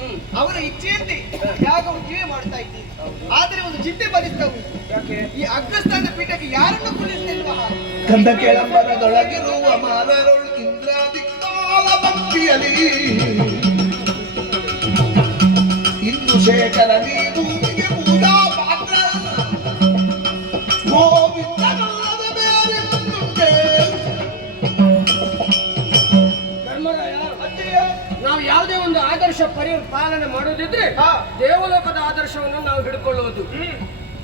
ಅವರ ಇಚ್ಛೆಯಂತೆ ಯಾಗವು ನೀವೇ ಮಾಡ್ತಾ ಇದ್ದೀರಿ. ಆದರೆ ಒಂದು ಚಿಂತೆ ಬಲಿಸ್ತಾ ಉಂಟು. ಈ ಅಗ್ರಸ್ಥಾನ ಪೀಠಕ್ಕೆ ಯಾರನ್ನು ಕುಳಿತೆನ್ನುವ ಹಾಗೆ ಕಂದ ಕೆಳಂಬರದೊಳಗಿರುವ ಮಾಲರೊಳು ಇಂದ್ರಾದಿಕ್ಕಾಲ ಭಕ್ತಿಯಲಿ ಇಂದು ಶೇಖರ ನೀನು ಪೂಜಾ ಪಾತ್ರ ಗೋವಿಂದನಾದ ಬೇರೆಂದುಂಟೆ. ಧರ್ಮರಾಯ, ನಾವು ಯಾವುದೇ ಒಂದು ಆದರ್ಶ ಪಾಲನೆ ಮಾಡೋದಿದ್ರೆ ದೇವಲೋಕದ ಆದರ್ಶವನ್ನು ನಾವು ಹಿಡ್ಕೊಳ್ಳೋದು.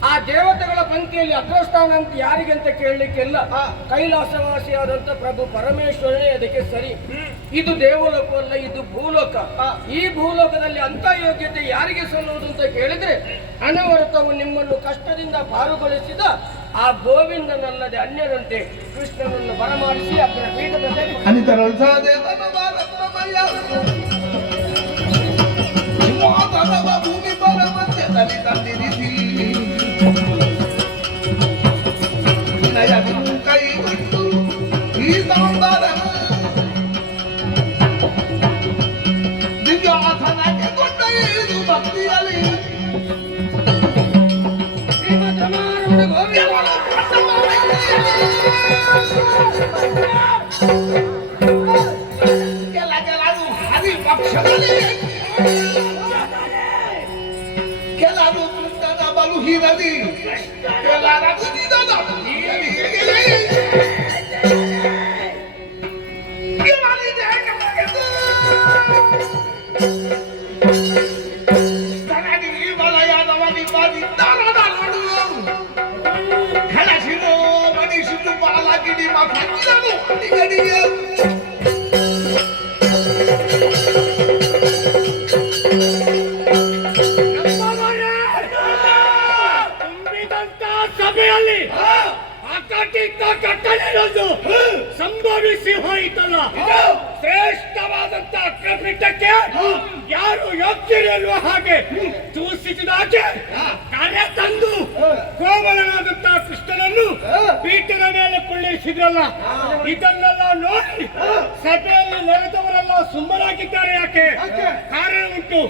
ಆ ದೇವತೆಗಳ ಪಂಕ್ತಿಯಲ್ಲಿ ಅಗ್ರಸ್ಥಾನ ಅಂತ ಯಾರಿಗಂತ ಕೇಳಲಿಕ್ಕೆಲ್ಲ ಕೈಲಾಸವಾಸಿಯಾದಂತ ಪ್ರಭು ಪರಮೇಶ್ವರನೇ ಅದಕ್ಕೆ ಸರಿ. ಇದು ದೇವಲೋಕವಲ್ಲ, ಇದು ಭೂಲೋಕ. ಈ ಭೂಲೋಕದಲ್ಲಿ ಅಂತ ಯೋಗ್ಯತೆ ಯಾರಿಗೆ ಸಲ್ಲುವುದು ಅಂತ ಕೇಳಿದ್ರೆ ಅನವರತವು ನಿಮ್ಮನ್ನು ಕಷ್ಟದಿಂದ ಪಾರುಗೊಳಿಸಿದ ಆ ಗೋವಿಂದನಲ್ಲದೆ ಅನ್ಯರಂತೆ ಕೃಷ್ಣನನ್ನು ಬರಮಾಡಿಸಿ ಅಗ್ರ ಪೀಠದಲ್ಲಿ ಅನಿತರೊಳು ಸಾದೇವನ ಬಾಲಪ್ರಮಯ ಸಿಂಹಾಸನವ ಭೂಮಿ ಪರಮಧ್ಯದಲ್ಲಿ ತಂದಿರಿಸಿ ವಿನಯವನ್ನು ಕೈಗೊಂಡು ಈ ಸಾಂಬಾರ ದಿವ್ಯಾಸನಕ್ಕೆ ಕೊಂಡೊಯ್ದು ಭಕ್ತಿಯಲ್ಲಿ ಕೆಲವು ಹರಿಪಕ್ಷದಲ್ಲಿ ಕೆಲವು ಕೃಷ್ಣನ ಬಲು ಹಿರಲಿ ಕೆಲರ ಕುದಿದದ ವಲಯದವನಿ ಬದಿದ್ದರದ ನಡುವೆ ಕಳಸಿರೋ ಮನುಷ್ಯನು ಬಾಲಗಿಡಿ ಮಕ್ಕಳನ್ನು ಅಡಿಗಡಿಯ ತುಂಬಿದಂತ ಸಭೆಯಲ್ಲಿ ಕಟ್ಟಳೆಯೊಂದು ಸಂಭವಿಸಿ ಹೋಯಿತಲ್ಲ. ಶ್ರೇಷ್ಠವಾದಂತ ಅಗ್ರಪೀಠಕ್ಕೆ ಯಾರು ಯೋಗ್ಯರು ಎನ್ನುವ ಹಾಗೆ ಸೂಚಿಸಿದಾಗೆ ಕಾರ್ಯ ತಂದು ಕೋಮಲನಾದಂತ ಕೃಷ್ಣನನ್ನು ಪೀಠದ ಮೇಲೆ ಕುಳ್ಳಿರಿಸಿದ್ರಲ್ಲ. ಇದನ್ನೆಲ್ಲ ನೋಡಿ ಸಭೆಯಲ್ಲಿ ನೆರೆದವರೆಲ್ಲ ಸುಮ್ಮನಾಗಿದ್ದಾರೆ. ಯಾಕೆ? ಕಾರಣ ಉಂಟು.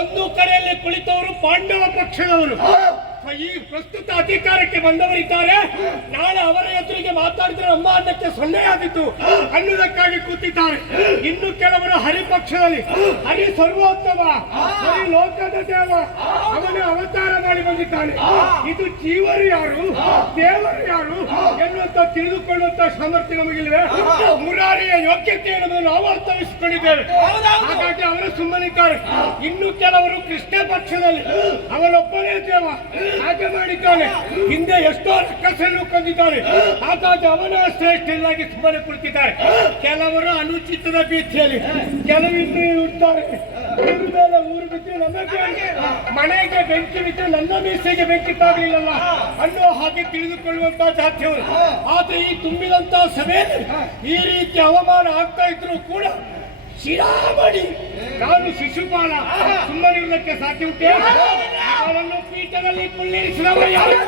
ಒಂದು ಕಡೆಯಲ್ಲಿ ಕುಳಿತವರು ಪಾಂಡವ ಪಕ್ಷದವರು. ಈ ಪ್ರಸ್ತುತ ಅಧಿಕಾರಕ್ಕೆ ಬಂದವರಿದ್ದಾರೆ. ನಾಳೆ ಅವರ ಎದುರಿಗೆ ಮಾತಾಡಿದ್ರೆ ನಮ್ಮ ಅನ್ನಕ್ಕೆ ಸೊನ್ನೆಯಾದಿತ್ತು ಅನ್ನುವುದಕ್ಕಾಗಿ ಕೂತಿದ್ದಾರೆ. ಇನ್ನು ಕೆಲವರು ಹರಿಪಕ್ಷದಲ್ಲಿ ಹರಿ ಸರ್ವೋತ್ತಮ, ಹರಿ ಲೋಕದ ದೇವ, ಅವನು ಅವತಾರ ಮಾಡಿ ಬಂದಿದ್ದಾನೆ. ಇದು ಜೀವರು ಯಾರು, ದೇವರು ಯಾರು ಎನ್ನುವಂತ ತಿಳಿದುಕೊಳ್ಳುವಂತ ಸಾಮರ್ಥ್ಯ ನಮಗಿಲ್ವೇ? ಮುರಾರಿಯ ಯೋಗ್ಯತೆ ಎನ್ನುವುದನ್ನು ನಾವು ಅರ್ಥವಿಸಿಕೊಂಡಿದ್ದೇವೆ. ಹಾಗಾಗಿ ಅವರು ಸುಮ್ಮನಿದ್ದಾರೆ. ಇನ್ನು ಕೆಲವರು ಕೃಷ್ಣ ಪಕ್ಷದಲ್ಲಿ ಅವನೊಬ್ಬನೇ ದೇವ ಹಾಗೆ ಮಾಡಿದ್ದಾನೆ. ಹಿಂದೆ ಎಷ್ಟೋ ರಕ್ಕಸನ್ನು ಕೊಂದಿದ್ದಾರೆ. ಹಾಗಾಗಿ ಅವನ ಶ್ರೇಷ್ಠನಾಗಿ ಸುಮ್ಮನೆ ಕುಳಿತಿದ್ದಾರೆ. ಕೆಲವರು ಅನುಚಿತದ ಭೀತಿಯಲ್ಲಿ, ಕೆಲವು ಇರ್ತಾರೆ ಊರು ಮೇಲೆ ಊರು ಬಿದ್ದು ನಮಗೆ ಮನೆಗೆ ಬೆಂಕಿ ಬಿದ್ದು ನನ್ನ ಮೀಸೆಗೆ ಬೆಂಕಿ ತಾಗಲಿಲ್ಲಲ್ಲ ಅನ್ನೋ ಹಾಗೆ ತಿಳಿದುಕೊಳ್ಳುವಂತ ಜಾತಿಯವರು. ಆದ್ರೆ ಈ ತುಂಬಿದಂತ ಸಭೆಯಲ್ಲಿ ಈ ರೀತಿ ಅವಮಾನ ಆಗ್ತಾ ಇದ್ರು ಕೂಡ ಶಿರಾಮಣಿ ನಾನು ಶಿಶುಪಾಲ ಸುಮ್ಮನಿರುವುದಕ್ಕೆ ಸಾಧ್ಯ ಉಂಟೆ? ಅವರನ್ನು ಪೀಠದಲ್ಲಿ ಕುಳ್ಳಿರಿಸಿದವರು ಯಾರು?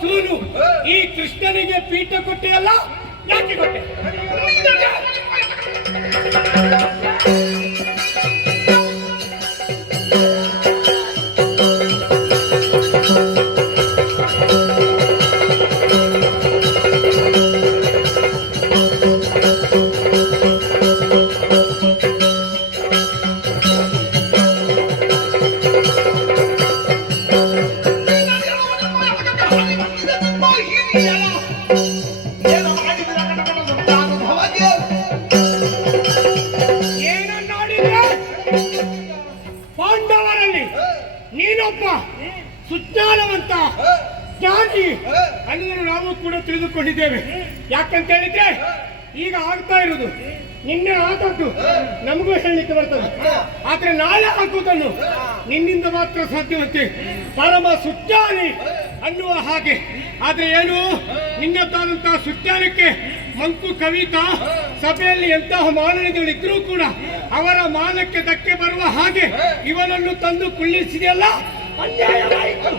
ಸೂನು ಈ ಕೃಷ್ಣನಿಗೆ ಪೀಠ ಕೊಟ್ಟೆಯಲ್ಲ, ಯಾಕೆ ಕೊಟ್ಟೆ? ಪಾಂಡವರಲ್ಲಿ ನೀನೊಬ್ಬ ಸುಜ್ಞಾನವಂತ ಜ್ಞಾನಿ ಅನ್ನೋದನ್ನು ನಾವು ಕೂಡ ತಿಳಿದುಕೊಂಡಿದ್ದೇವೆ. ಯಾಕಂತ ಹೇಳಿದ್ರೆ ಈಗ ಆಗ್ತಾ ಇರುವುದು ನಿನ್ನೆ ಆದದ್ದು ನಮಗೂ ಹೇಳಲಿಕ್ಕೆ ಬರ್ತದೆ, ಆದ್ರೆ ನಾಳೆ ಆಗುವುದನ್ನು ನಿನ್ನಿಂದ ಮಾತ್ರ ಸಾಧ್ಯವಂತೆ. ಪರಮ ಸುಜ್ಞಾನಿ ಅನ್ನುವ ಹಾಗೆ. ಆದ್ರೆ ಏನು, ನಿನ್ನದ್ದಾದಂತಹ ಸುಜ್ಞಾನಕ್ಕೆ ಮಂಕು ಕವಿತಾ ಸಭೆಯಲ್ಲಿ ಎಂತಹ ಮಾನವಗಳಿದ್ರೂ ಕೂಡ ಅವರ ಮಾನಕ್ಕೆ ಧಕ್ಕೆ ಬರುವ ಹಾಗೆ ಇವನನ್ನು ತಂದು ಕುಳ್ಳಿಸಿದೆಯಲ್ಲ, ಅನ್ಯಾಯವಾಯಿತು.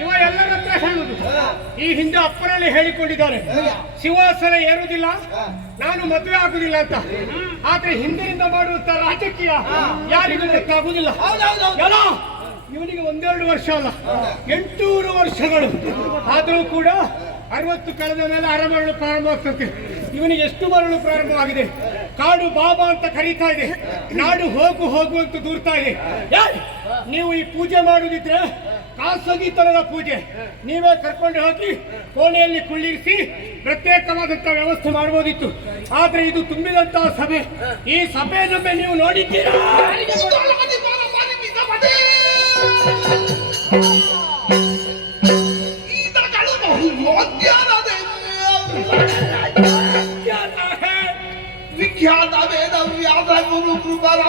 ಇವ ಎಲ್ಲರ ಹತ್ರ ಹೇಳುದು. ಈ ಹಿಂದೆ ಅಪ್ಪನಲ್ಲಿ ಹೇಳಿಕೊಂಡಿದ್ದಾರೆ, ಸಿಂಹಾಸನ ಏರುವುದಿಲ್ಲ, ನಾನು ಮದುವೆ ಆಗುದಿಲ್ಲ ಅಂತ. ಆದ್ರೆ ಹಿಂದಿನಿಂದ ಮಾಡುವಂತ ರಾಜಕೀಯ ಯಾರಿಗೂ ಗೊತ್ತಾಗುವುದಿಲ್ಲ. ಎಲ್ಲ ಇವನಿಗೆ 1-2 ವರ್ಷ ಅಲ್ಲ, 800 ವರ್ಷಗಳು ಆದರೂ ಕೂಡ 60 ಕಳೆದ ಮೇಲೆ ಅರಮರಳು ಪ್ರಾರಂಭ ಆಗ್ತದೆ. ಇವನಿಗೆ ಎಷ್ಟು ಮರಳು ಪ್ರಾರಂಭವಾಗಿದೆ. ಕಾಡು ಬಾಬಾ ಅಂತ ಕರೀತಾ ಇದೆ, ನಾಡು ಹೋಗು ಹೋಗು ಅಂತ ದೂರ್ತಾ ಇದೆ. ನೀವು ಈ ಪೂಜೆ ಮಾಡುದಿದ್ರೆ ಖಾಸಗಿತನದ ಪೂಜೆ, ನೀವೇ ಕರ್ಕೊಂಡು ಹೋಗಿ ಕೋಣೆಯಲ್ಲಿ ಕುಳ್ಳಿರಿಸಿ ಪ್ರತ್ಯೇಕವಾದಂತಹ ವ್ಯವಸ್ಥೆ ಮಾಡಬಹುದಿತ್ತು. ಆದ್ರೆ ಇದು ತುಂಬಿದಂತಹ ಸಭೆ. ಈ ಸಭೆಯನ್ನೊಮ್ಮೆ ನೀವು ನೋಡಿದ್ದೀರಾ? ವಿಖ್ಯಾತ ವೇದ ವ್ಯಾಸ ಗುರು ಕೃಪರ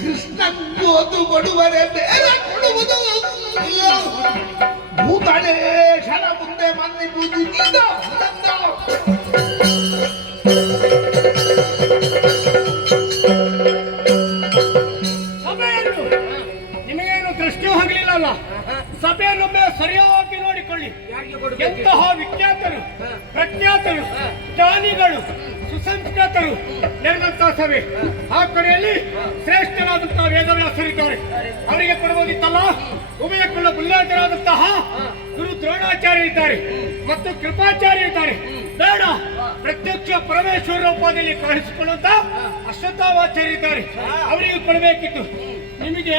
ಕೃಷ್ಣನ್ ಓದು ಕೊಡುವರೆ ಬೇರೆ ಕೊಡುವುದು ಭೂತಳೇಶನ ಮುಂದೆ ಮನ್ನಿಸುವುದು ದೃಷ್ಟಿ ಹೋಗಲಿಲ್ಲ. ಸಭೆಯನ್ನೊಮ್ಮೆ ಸರಿಯಾಗಿ ನೋಡಿಕೊಳ್ಳಿ. ಎಂತಹ ವಿಖ್ಯಾತರು, ಪ್ರಖ್ಯಾತರು, ಜ್ಞಾನಿಗಳು, ಸುಸಂಸ್ಕೃತರು ನಡೆದಂತಹ ಸಭೆ. ಆ ಕಡೆಯಲ್ಲಿ ಶ್ರೇಷ್ಠರಾದಂತಹ ವೇದವ್ಯಾಸರಿದ್ದಾರೆ, ಅವರಿಗೆ ಕೊಡಬಹುದಿತ್ತಲ್ಲ. ಉಭಯ ಕುಲ ಬುಲ್ಲಾಜರಾದಂತಹ ಗುರು ದ್ರೋಣಾಚಾರ್ಯ ಇದ್ದಾರೆ ಮತ್ತು ಕೃಪಾಚಾರ್ಯ ಇದ್ದಾರೆ. ಬೇಡ, ಪ್ರತ್ಯಕ್ಷ ಪರಮೇಶ್ವರ ರೂಪದಲ್ಲಿ ಕಾಣಿಸಿಕೊಳ್ಳುವಂತ ಅಶ್ವತ್ಥಾಮಾಚಾರ್ಯ ಇದ್ದಾರೆ, ಅವರಿಗೆ ಕೊಡಬೇಕಿತ್ತು. ನಿಮಗೆ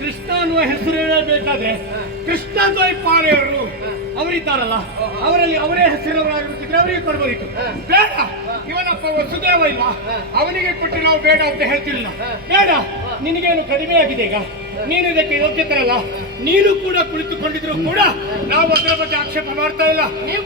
ಕೃಷ್ಣ ಅನ್ನುವ ಹೆಸರು ಬೇಕಾದ್ರೆ ಕೃಷ್ಣ ದ್ವೈಪಾರೆಯವರು ಅವರಿದ್ದಾರಲ್ಲ, ಅವರಲ್ಲಿ ಅವರೇ ಹೆಸರವರಾಗಿರುತ್ತಿದ್ರೆ ಅವರಿಗೆ ಕೊಡಬಹುದಿತ್ತು. ಬೇಡ, ಇವನಪ್ಪ ವಸುದೇವ ಇಲ್ಲ, ಅವನಿಗೆ ಕೊಟ್ಟು ನಾವು ಬೇಡ ಅಂತ ಹೇಳ್ತಿಲ್ಲ. ಬೇಡ, ನಿನಗೇನು ಕಡಿಮೆ ಆಗಿದೆ ಈಗ, ನೀನು ಇದಕ್ಕೆ ಯೋಗ್ಯತೆ ಅಲ್ಲ. ನೀನು ಕೂಡ ಕುಳಿತುಕೊಂಡಿದ್ರು ಕೂಡ ನಾವು ಅದರ ಬಗ್ಗೆ ಆಕ್ಷೇಪ ಮಾಡ್ತಾ ಇಲ್ಲ. ನೀವು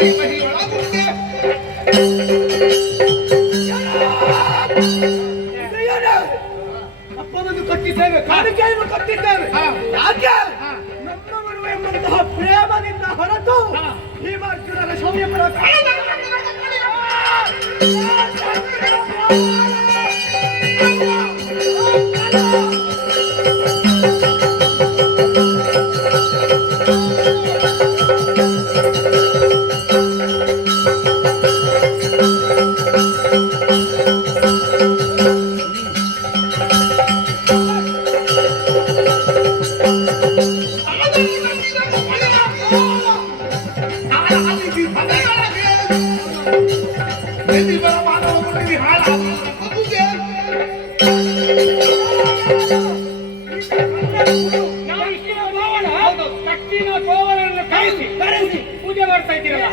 Very ಕರೆಸಿ ಪೂಜೆ ಮಾಡ್ತಾ ಇದ್ದೀರಲ್ಲ.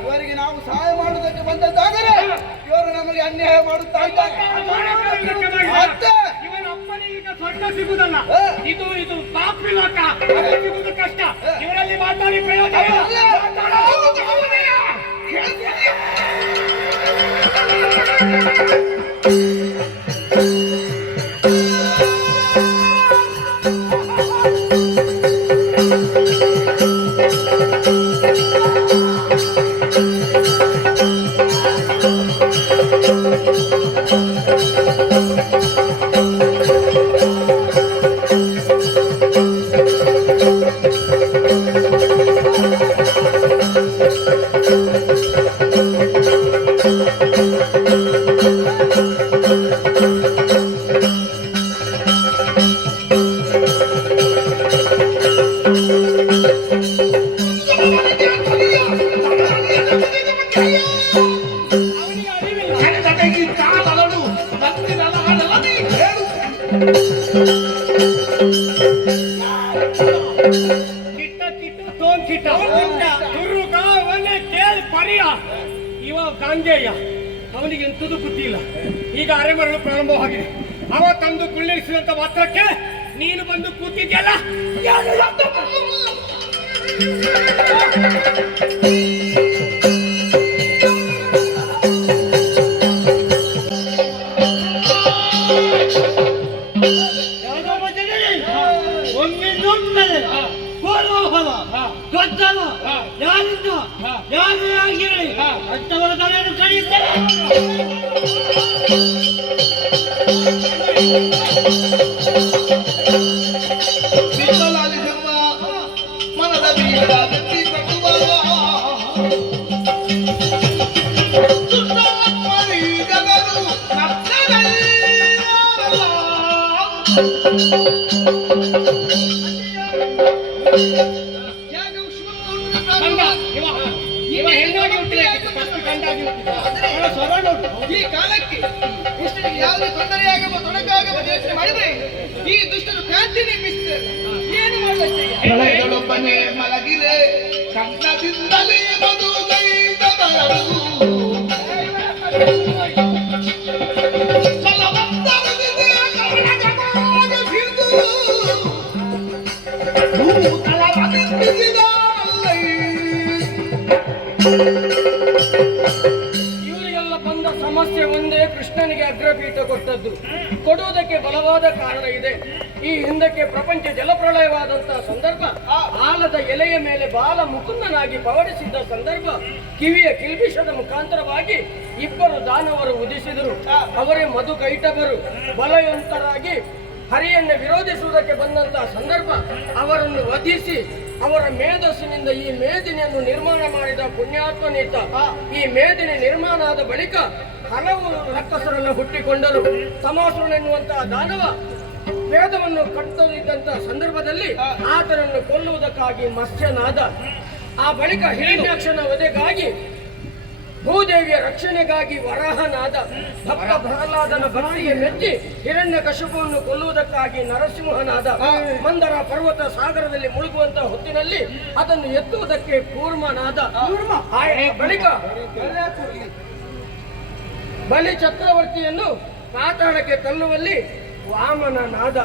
ಇವರಿಗೆ ನಾವು ಸಹಾಯ ಮಾಡುವುದಕ್ಕೆ ಬಂದದ್ದಾದರೆ ಇವರು ನಮಗೆ ಅನ್ಯಾಯ ಮಾಡುತ್ತಾ ಇದ್ದಾರೆ. ಇವನ ಅಪ್ಪನಿಗೆ ಸ್ವರ್ಗ ಸಿಗುವುದಲ್ಲ, ಇದು ಇದು ಪಾಪಿ ಲೋಕ, ಸಿಗುವುದು ಕಷ್ಟ. ಇವರಲ್ಲಿ ಮಾತಾಡಿ ಪ್ರಯೋಜನ ಇವ ಗಾಂಜೇಯ, ಅವನಿಗೆ ಎಂತದು ಬುದ್ಧಿ ಇಲ್ಲ. ಈಗ ಅರೆಮರಳು ಪ್ರಾರಂಭವಾಗಿದೆ. ಅವ ತಂದು ಕುಳ್ಳಿರಿಸಿದಂತ ಮಾತ್ರಕ್ಕೆ ನೀನು ಬಂದು ಕೂತಿದ್ಯಲ್ಲ. ಯಾರಿಂದ ಯಾರೇ ಆಗಿರಲಿ ಅಂತವರ ತಲೆಯನ್ನು ಕಳೆಯುತ್ತಾರೆ. ಮನದ ಬೀಡ ವ್ಯಕ್ತಿ ಕಟ್ಟುವ ಈ ಕಾಲಕ್ಕೆ ದುಷ್ಟರಿಗೆ ಯಾವುದೇ ತೊಂದರೆಯಾಗಬಹುದು, ತೊಡಕಾಗಬಹುದು ಯೋಚನೆ ಮಾಡಿದ್ರೆ ಈ ದುಷ್ಟರು ಕ್ರಾಂತಿ ನಿರ್ಮಿಸಿದ್ದಾರೆ. ಏನು ಮಾಡೊಬ್ಬನೇ ಮಲಗಿರೆ ಕನ್ನದಿಂದಲೇ ಮದುಗೈದ ಇವರಿಗೆಲ್ಲ ಬಂದ ಸಮಸ್ಯೆ ಒಂದೇ, ಕೃಷ್ಣನಿಗೆ ಅಗ್ರಪೀಠ ಕೊಟ್ಟದ್ದು. ಕೊಡುವುದಕ್ಕೆ ಬಲವಾದ ಕಾರಣ ಇದೆ. ಈ ಹಿಂದಕ್ಕೆ ಪ್ರಪಂಚ ಜಲಪ್ರಳಯವಾದಂತಹ ಸಂದರ್ಭ, ಆಲದ ಎಲೆಯ ಮೇಲೆ ಬಾಲ ಮುಕುಂದನಾಗಿ ಪವಡಿಸಿದ್ದ ಸಂದರ್ಭ, ಕಿವಿಯ ಕಿಲ್ಬಿಷದ ಮುಖಾಂತರವಾಗಿ ಇಬ್ಬರು ದಾನವರು ಉದಿಸಿದರು. ಅವರೇ ಮಧುಕೈಟಭರು. ಬಲವಂತರಾಗಿ ಹರಿಯನ್ನು ವಿರೋಧಿಸುವುದಕ್ಕೆ ಬಂದಂತಹ ಸಂದರ್ಭ, ಅವರನ್ನು ವಧಿಸಿ ಅವರ ಮೇಧಸ್ಸಿನಿಂದ ಈ ಮೇದಿನಿಯನ್ನು ನಿರ್ಮಾಣ ಮಾಡಿದ ಪುಣ್ಯಾತ್ಮನೀತ. ಈ ಮೇದಿನಿ ನಿರ್ಮಾಣ ಆದ ಬಳಿಕ ಹಲವು ರಕ್ಕಸರನ್ನು ಹುಟ್ಟಿಕೊಂಡರು. ಸಮಾಸುರನೆನ್ನುವಂತಹ ದಾನವ ವೇದವನ್ನು ಕಟ್ಟಲಿದ್ದಂತಹ ಸಂದರ್ಭದಲ್ಲಿ ಆತನನ್ನು ಕೊಲ್ಲುವುದಕ್ಕಾಗಿ ಮತ್ಸ್ಯನಾದ. ಆ ಬಳಿಕ ಹಿರಣ್ಯಾಕ್ಷನ ವಧೆಗಾಗಿ ಭೂದೇವಿಯ ರಕ್ಷಣೆಗಾಗಿ ವರಾಹನಾದ ಭಕ್ತ ಪ್ರಹ್ಲಾದನ ಭಕ್ತಿಗೆ ಮೆಚ್ಚಿ ಹಿರಣ್ಯಕಶಿಪುವನ್ನು ಕೊಲ್ಲುವುದಕ್ಕಾಗಿ ನರಸಿಂಹನಾದ ಮಂದರ ಪರ್ವತ ಸಾಗರದಲ್ಲಿ ಮುಳುಗುವಂತಹ ಹೊತ್ತಿನಲ್ಲಿ ಅದನ್ನು ಎತ್ತುವುದಕ್ಕೆ ಕೂರ್ಮನಾದ ಬಳಿಕ ಬಲಿ ಚಕ್ರವರ್ತಿಯನ್ನು ಪಾತಾಳಕ್ಕೆ ತಳ್ಳುವಲ್ಲಿ ವಾಮನನಾದ.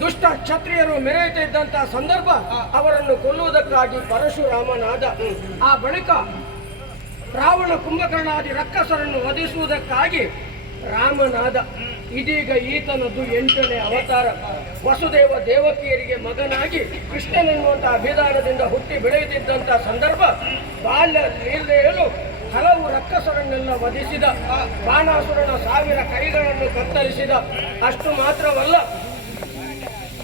ದುಷ್ಟ ಕ್ಷತ್ರಿಯರು ಮೆರೆಯುತ್ತಿದ್ದಂತಹ ಸಂದರ್ಭ ಅವರನ್ನು ಕೊಲ್ಲುವುದಕ್ಕಾಗಿ ಪರಶುರಾಮನಾದ. ಆ ಬಳಿಕ ರಾವಣ ಕುಂಭಕರ್ಣಾದಿ ರಕ್ಕಸರನ್ನು ವಧಿಸುವುದಕ್ಕಾಗಿ ರಾಮನಾದ. ಇದೀಗ ಈತನದ್ದು 8ನೇ ಅವತಾರ. ವಸುದೇವ ದೇವಕಿಯರಿಗೆ ಮಗನಾಗಿ ಕೃಷ್ಣನೆನ್ನುವಂತಹ ಅಭಿಧಾನದಿಂದ ಹುಟ್ಟಿ ಬೆಳೆಯುತ್ತಿದ್ದಂತಹ ಸಂದರ್ಭ ಬಾಲ್ಯ ಲೀಲೆಯಲು ಹಲವು ರಕ್ಕಸರನ್ನೆಲ್ಲ ವಧಿಸಿದ. ಬಾಣಾಸುರನ 1000 ಕೈಗಳನ್ನು ಕತ್ತರಿಸಿದ. ಅಷ್ಟು ಮಾತ್ರವಲ್ಲ,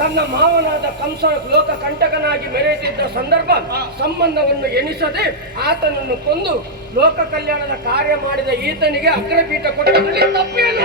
ತನ್ನ ಮಾವನಾದ ಕಂಸ ಲೋಕ ಕಂಟಕನಾಗಿ ಮೆರೆಯುತ್ತಿದ್ದ ಸಂದರ್ಭ ಸಂಬಂಧವನ್ನು ಎಣಿಸದೆ ಆತನನ್ನು ಕೊಂದು ಲೋಕ ಕಲ್ಯಾಣದ ಕಾರ್ಯ ಮಾಡಿದ ಈತನಿಗೆ ಅಗ್ರಪೀಠ ಕೊಟ್ಟಲ್ಲಿ ತಪ್ಪೇನು?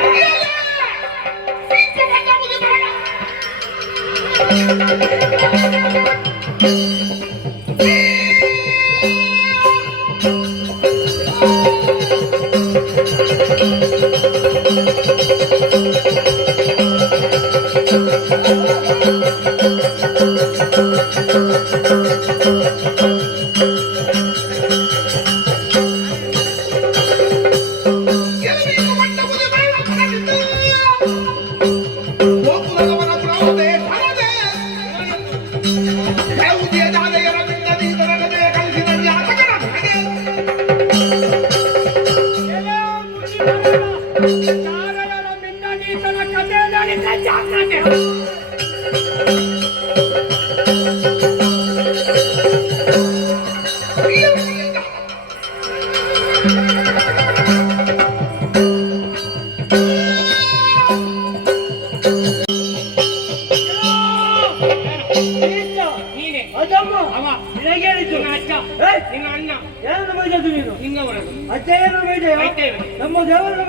ನಮ್ಮ ದೇವರನ್ನು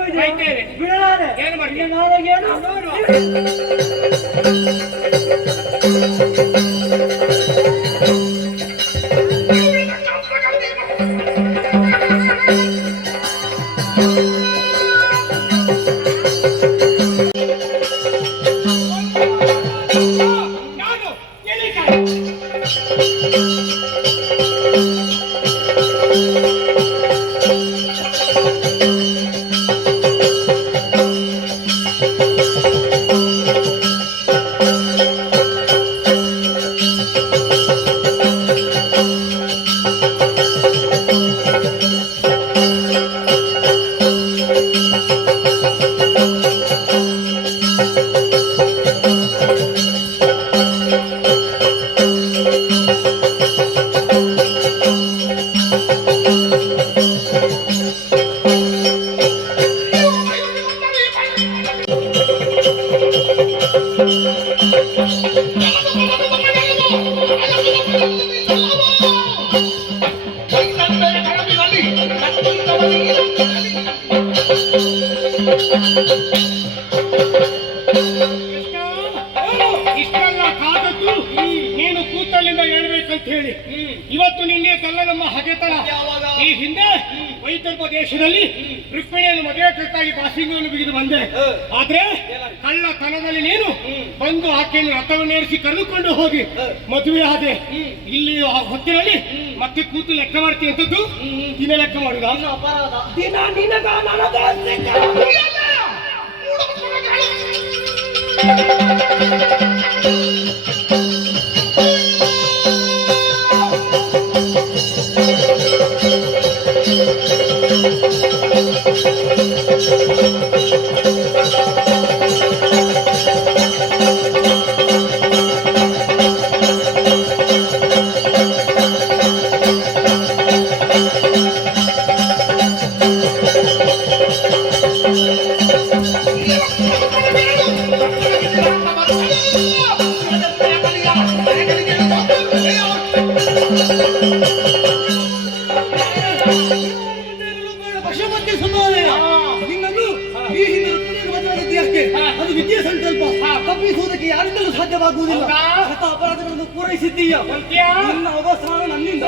ಬಿಡಲಾರೆ. ಏನು ಇಷ್ಟೆಲ್ಲ ಕಾದದ್ದು ನೀನು ಕೂತಲ್ಲಿಂದ ಹೇಳ್ಬೇಕಂತ ಹೇಳಿ. ಇವತ್ತು ನಿನ್ನೆ ಕಲ್ಲ ನಮ್ಮ ಹಗೆತನ. ಈ ಹಿಂದೆ ವೈದರ್ಭ ದೇಶದಲ್ಲಿ ರುಕ್ಮಿಣಿಯನ್ನು ಮದುವೆಗಾಗಿ ಬಾಸಿಂಗವನ್ನು ಬಿಗಿದು ಬಂದೆ. ಆದ್ರೆ ಕಳ್ಳತನದಲ್ಲಿ ನೀನು ಬಂದು ಆಕೆಯನ್ನು ರಥವನ್ನೇರಿಸಿ ಕರೆದುಕೊಂಡು ಹೋಗಿ ಮದುವೆ ಆದೆ. ಇಲ್ಲಿ ಹೊತ್ತಿನಲ್ಲಿ ಮತ್ತೆ ಕೂತು ಲೆಕ್ಕ ಮಾಡ್ತೀನಿ ಅಂತದ್ದು ದಿನ ಲೆಕ್ಕ ಮಾಡುದ ದಿನ ನಿನಗ ನನಗ ಅದು ವಿದ್ಯೆ ಸಂಕಲ್ಪ ತಪ್ಪಿಸುವುದಕ್ಕೆ ಯಾರಿಂದಲೂ ಸಾಧ್ಯವಾಗುವುದಿಲ್ಲ. ಅಪರಾಧಗಳನ್ನು ಪೂರೈಸಿದ್ದೀಯ. ನಿನ್ನ ಅವಸರ ನನ್ನಿಂದ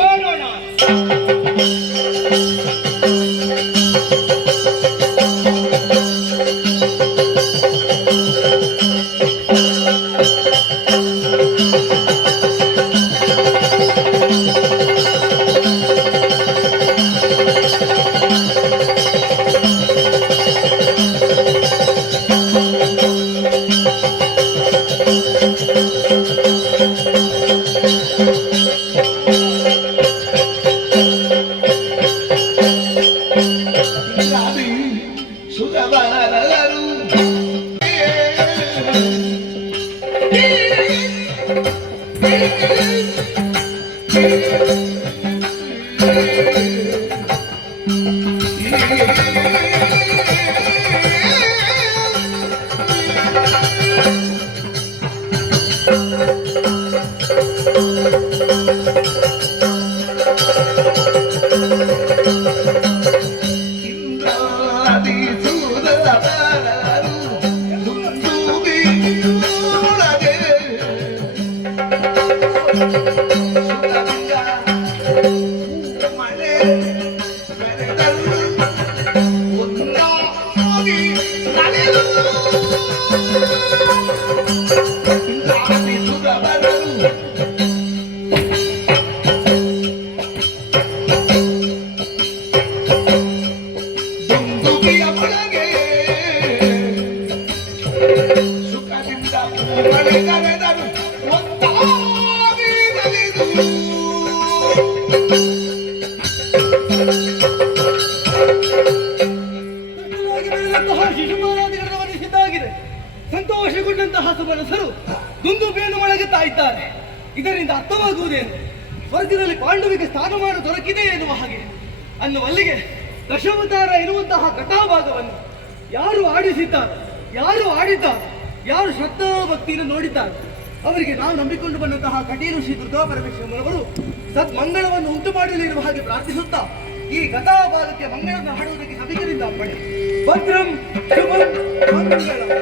ಶಿಶುಪಾಲಾದಿಗಳನ್ನು ವಧಿಸಿದ್ದಾಗಿದೆ. ಸಂತೋಷಗೊಂಡಂತಹ ಸುಮನಸರು ದುಂದುಬಿಯನ್ನು ಮೊಳಗುತ್ತಾ ಇದ್ದಾರೆ. ಇದರಿಂದ ಅರ್ಥವಾಗುವುದೇನು? ಸ್ವರ್ಗದಲ್ಲಿ ಪಾಂಡವಿಗೆ ಸ್ಥಾನಮಾನ ದೊರಕಿದೆ ಎನ್ನುವ ಹಾಗೆ. ಅನ್ನುವಲ್ಲಿಗೆ ದಶಾವತಾರ ಇರುವಂತಹ ಕಥಾಭಾಗವನ್ನು ಯಾರು ಆಡಿಸಿದ್ದಾರೆ, ಯಾರು ಆಡಿದ್ದಾರೆ, ಯಾರು ಶ್ರದ್ಧಾ ಭಕ್ತಿಯನ್ನು ನೋಡಿದ್ದಾರೆ, ಅವರಿಗೆ ನಾವು ನಂಬಿಕೊಂಡು ಬಂದಂತಹ ಕಟೀಲು ಶ್ರೀ ದುರ್ಗಾ ಪರಮೇಶ್ವರನವರು ಸದ್ಮಂಗಳವನ್ನು ಉಂಟು ಮಾಡಲಿರುವ ಹಾಗೆ ಪ್ರಾರ್ಥಿಸುತ್ತಾ ಈ ಕಥಾಭಾಗಕ್ಕೆ ಮಂಗಳವನ್ನು ಹಾಡುವುದಕ್ಕೆ ಸಭಿಕರಿಂದ ಅಪ್ಪಣೆ. ಭದ್ರಂ ಶುಭಂ ಮಂಗಳ.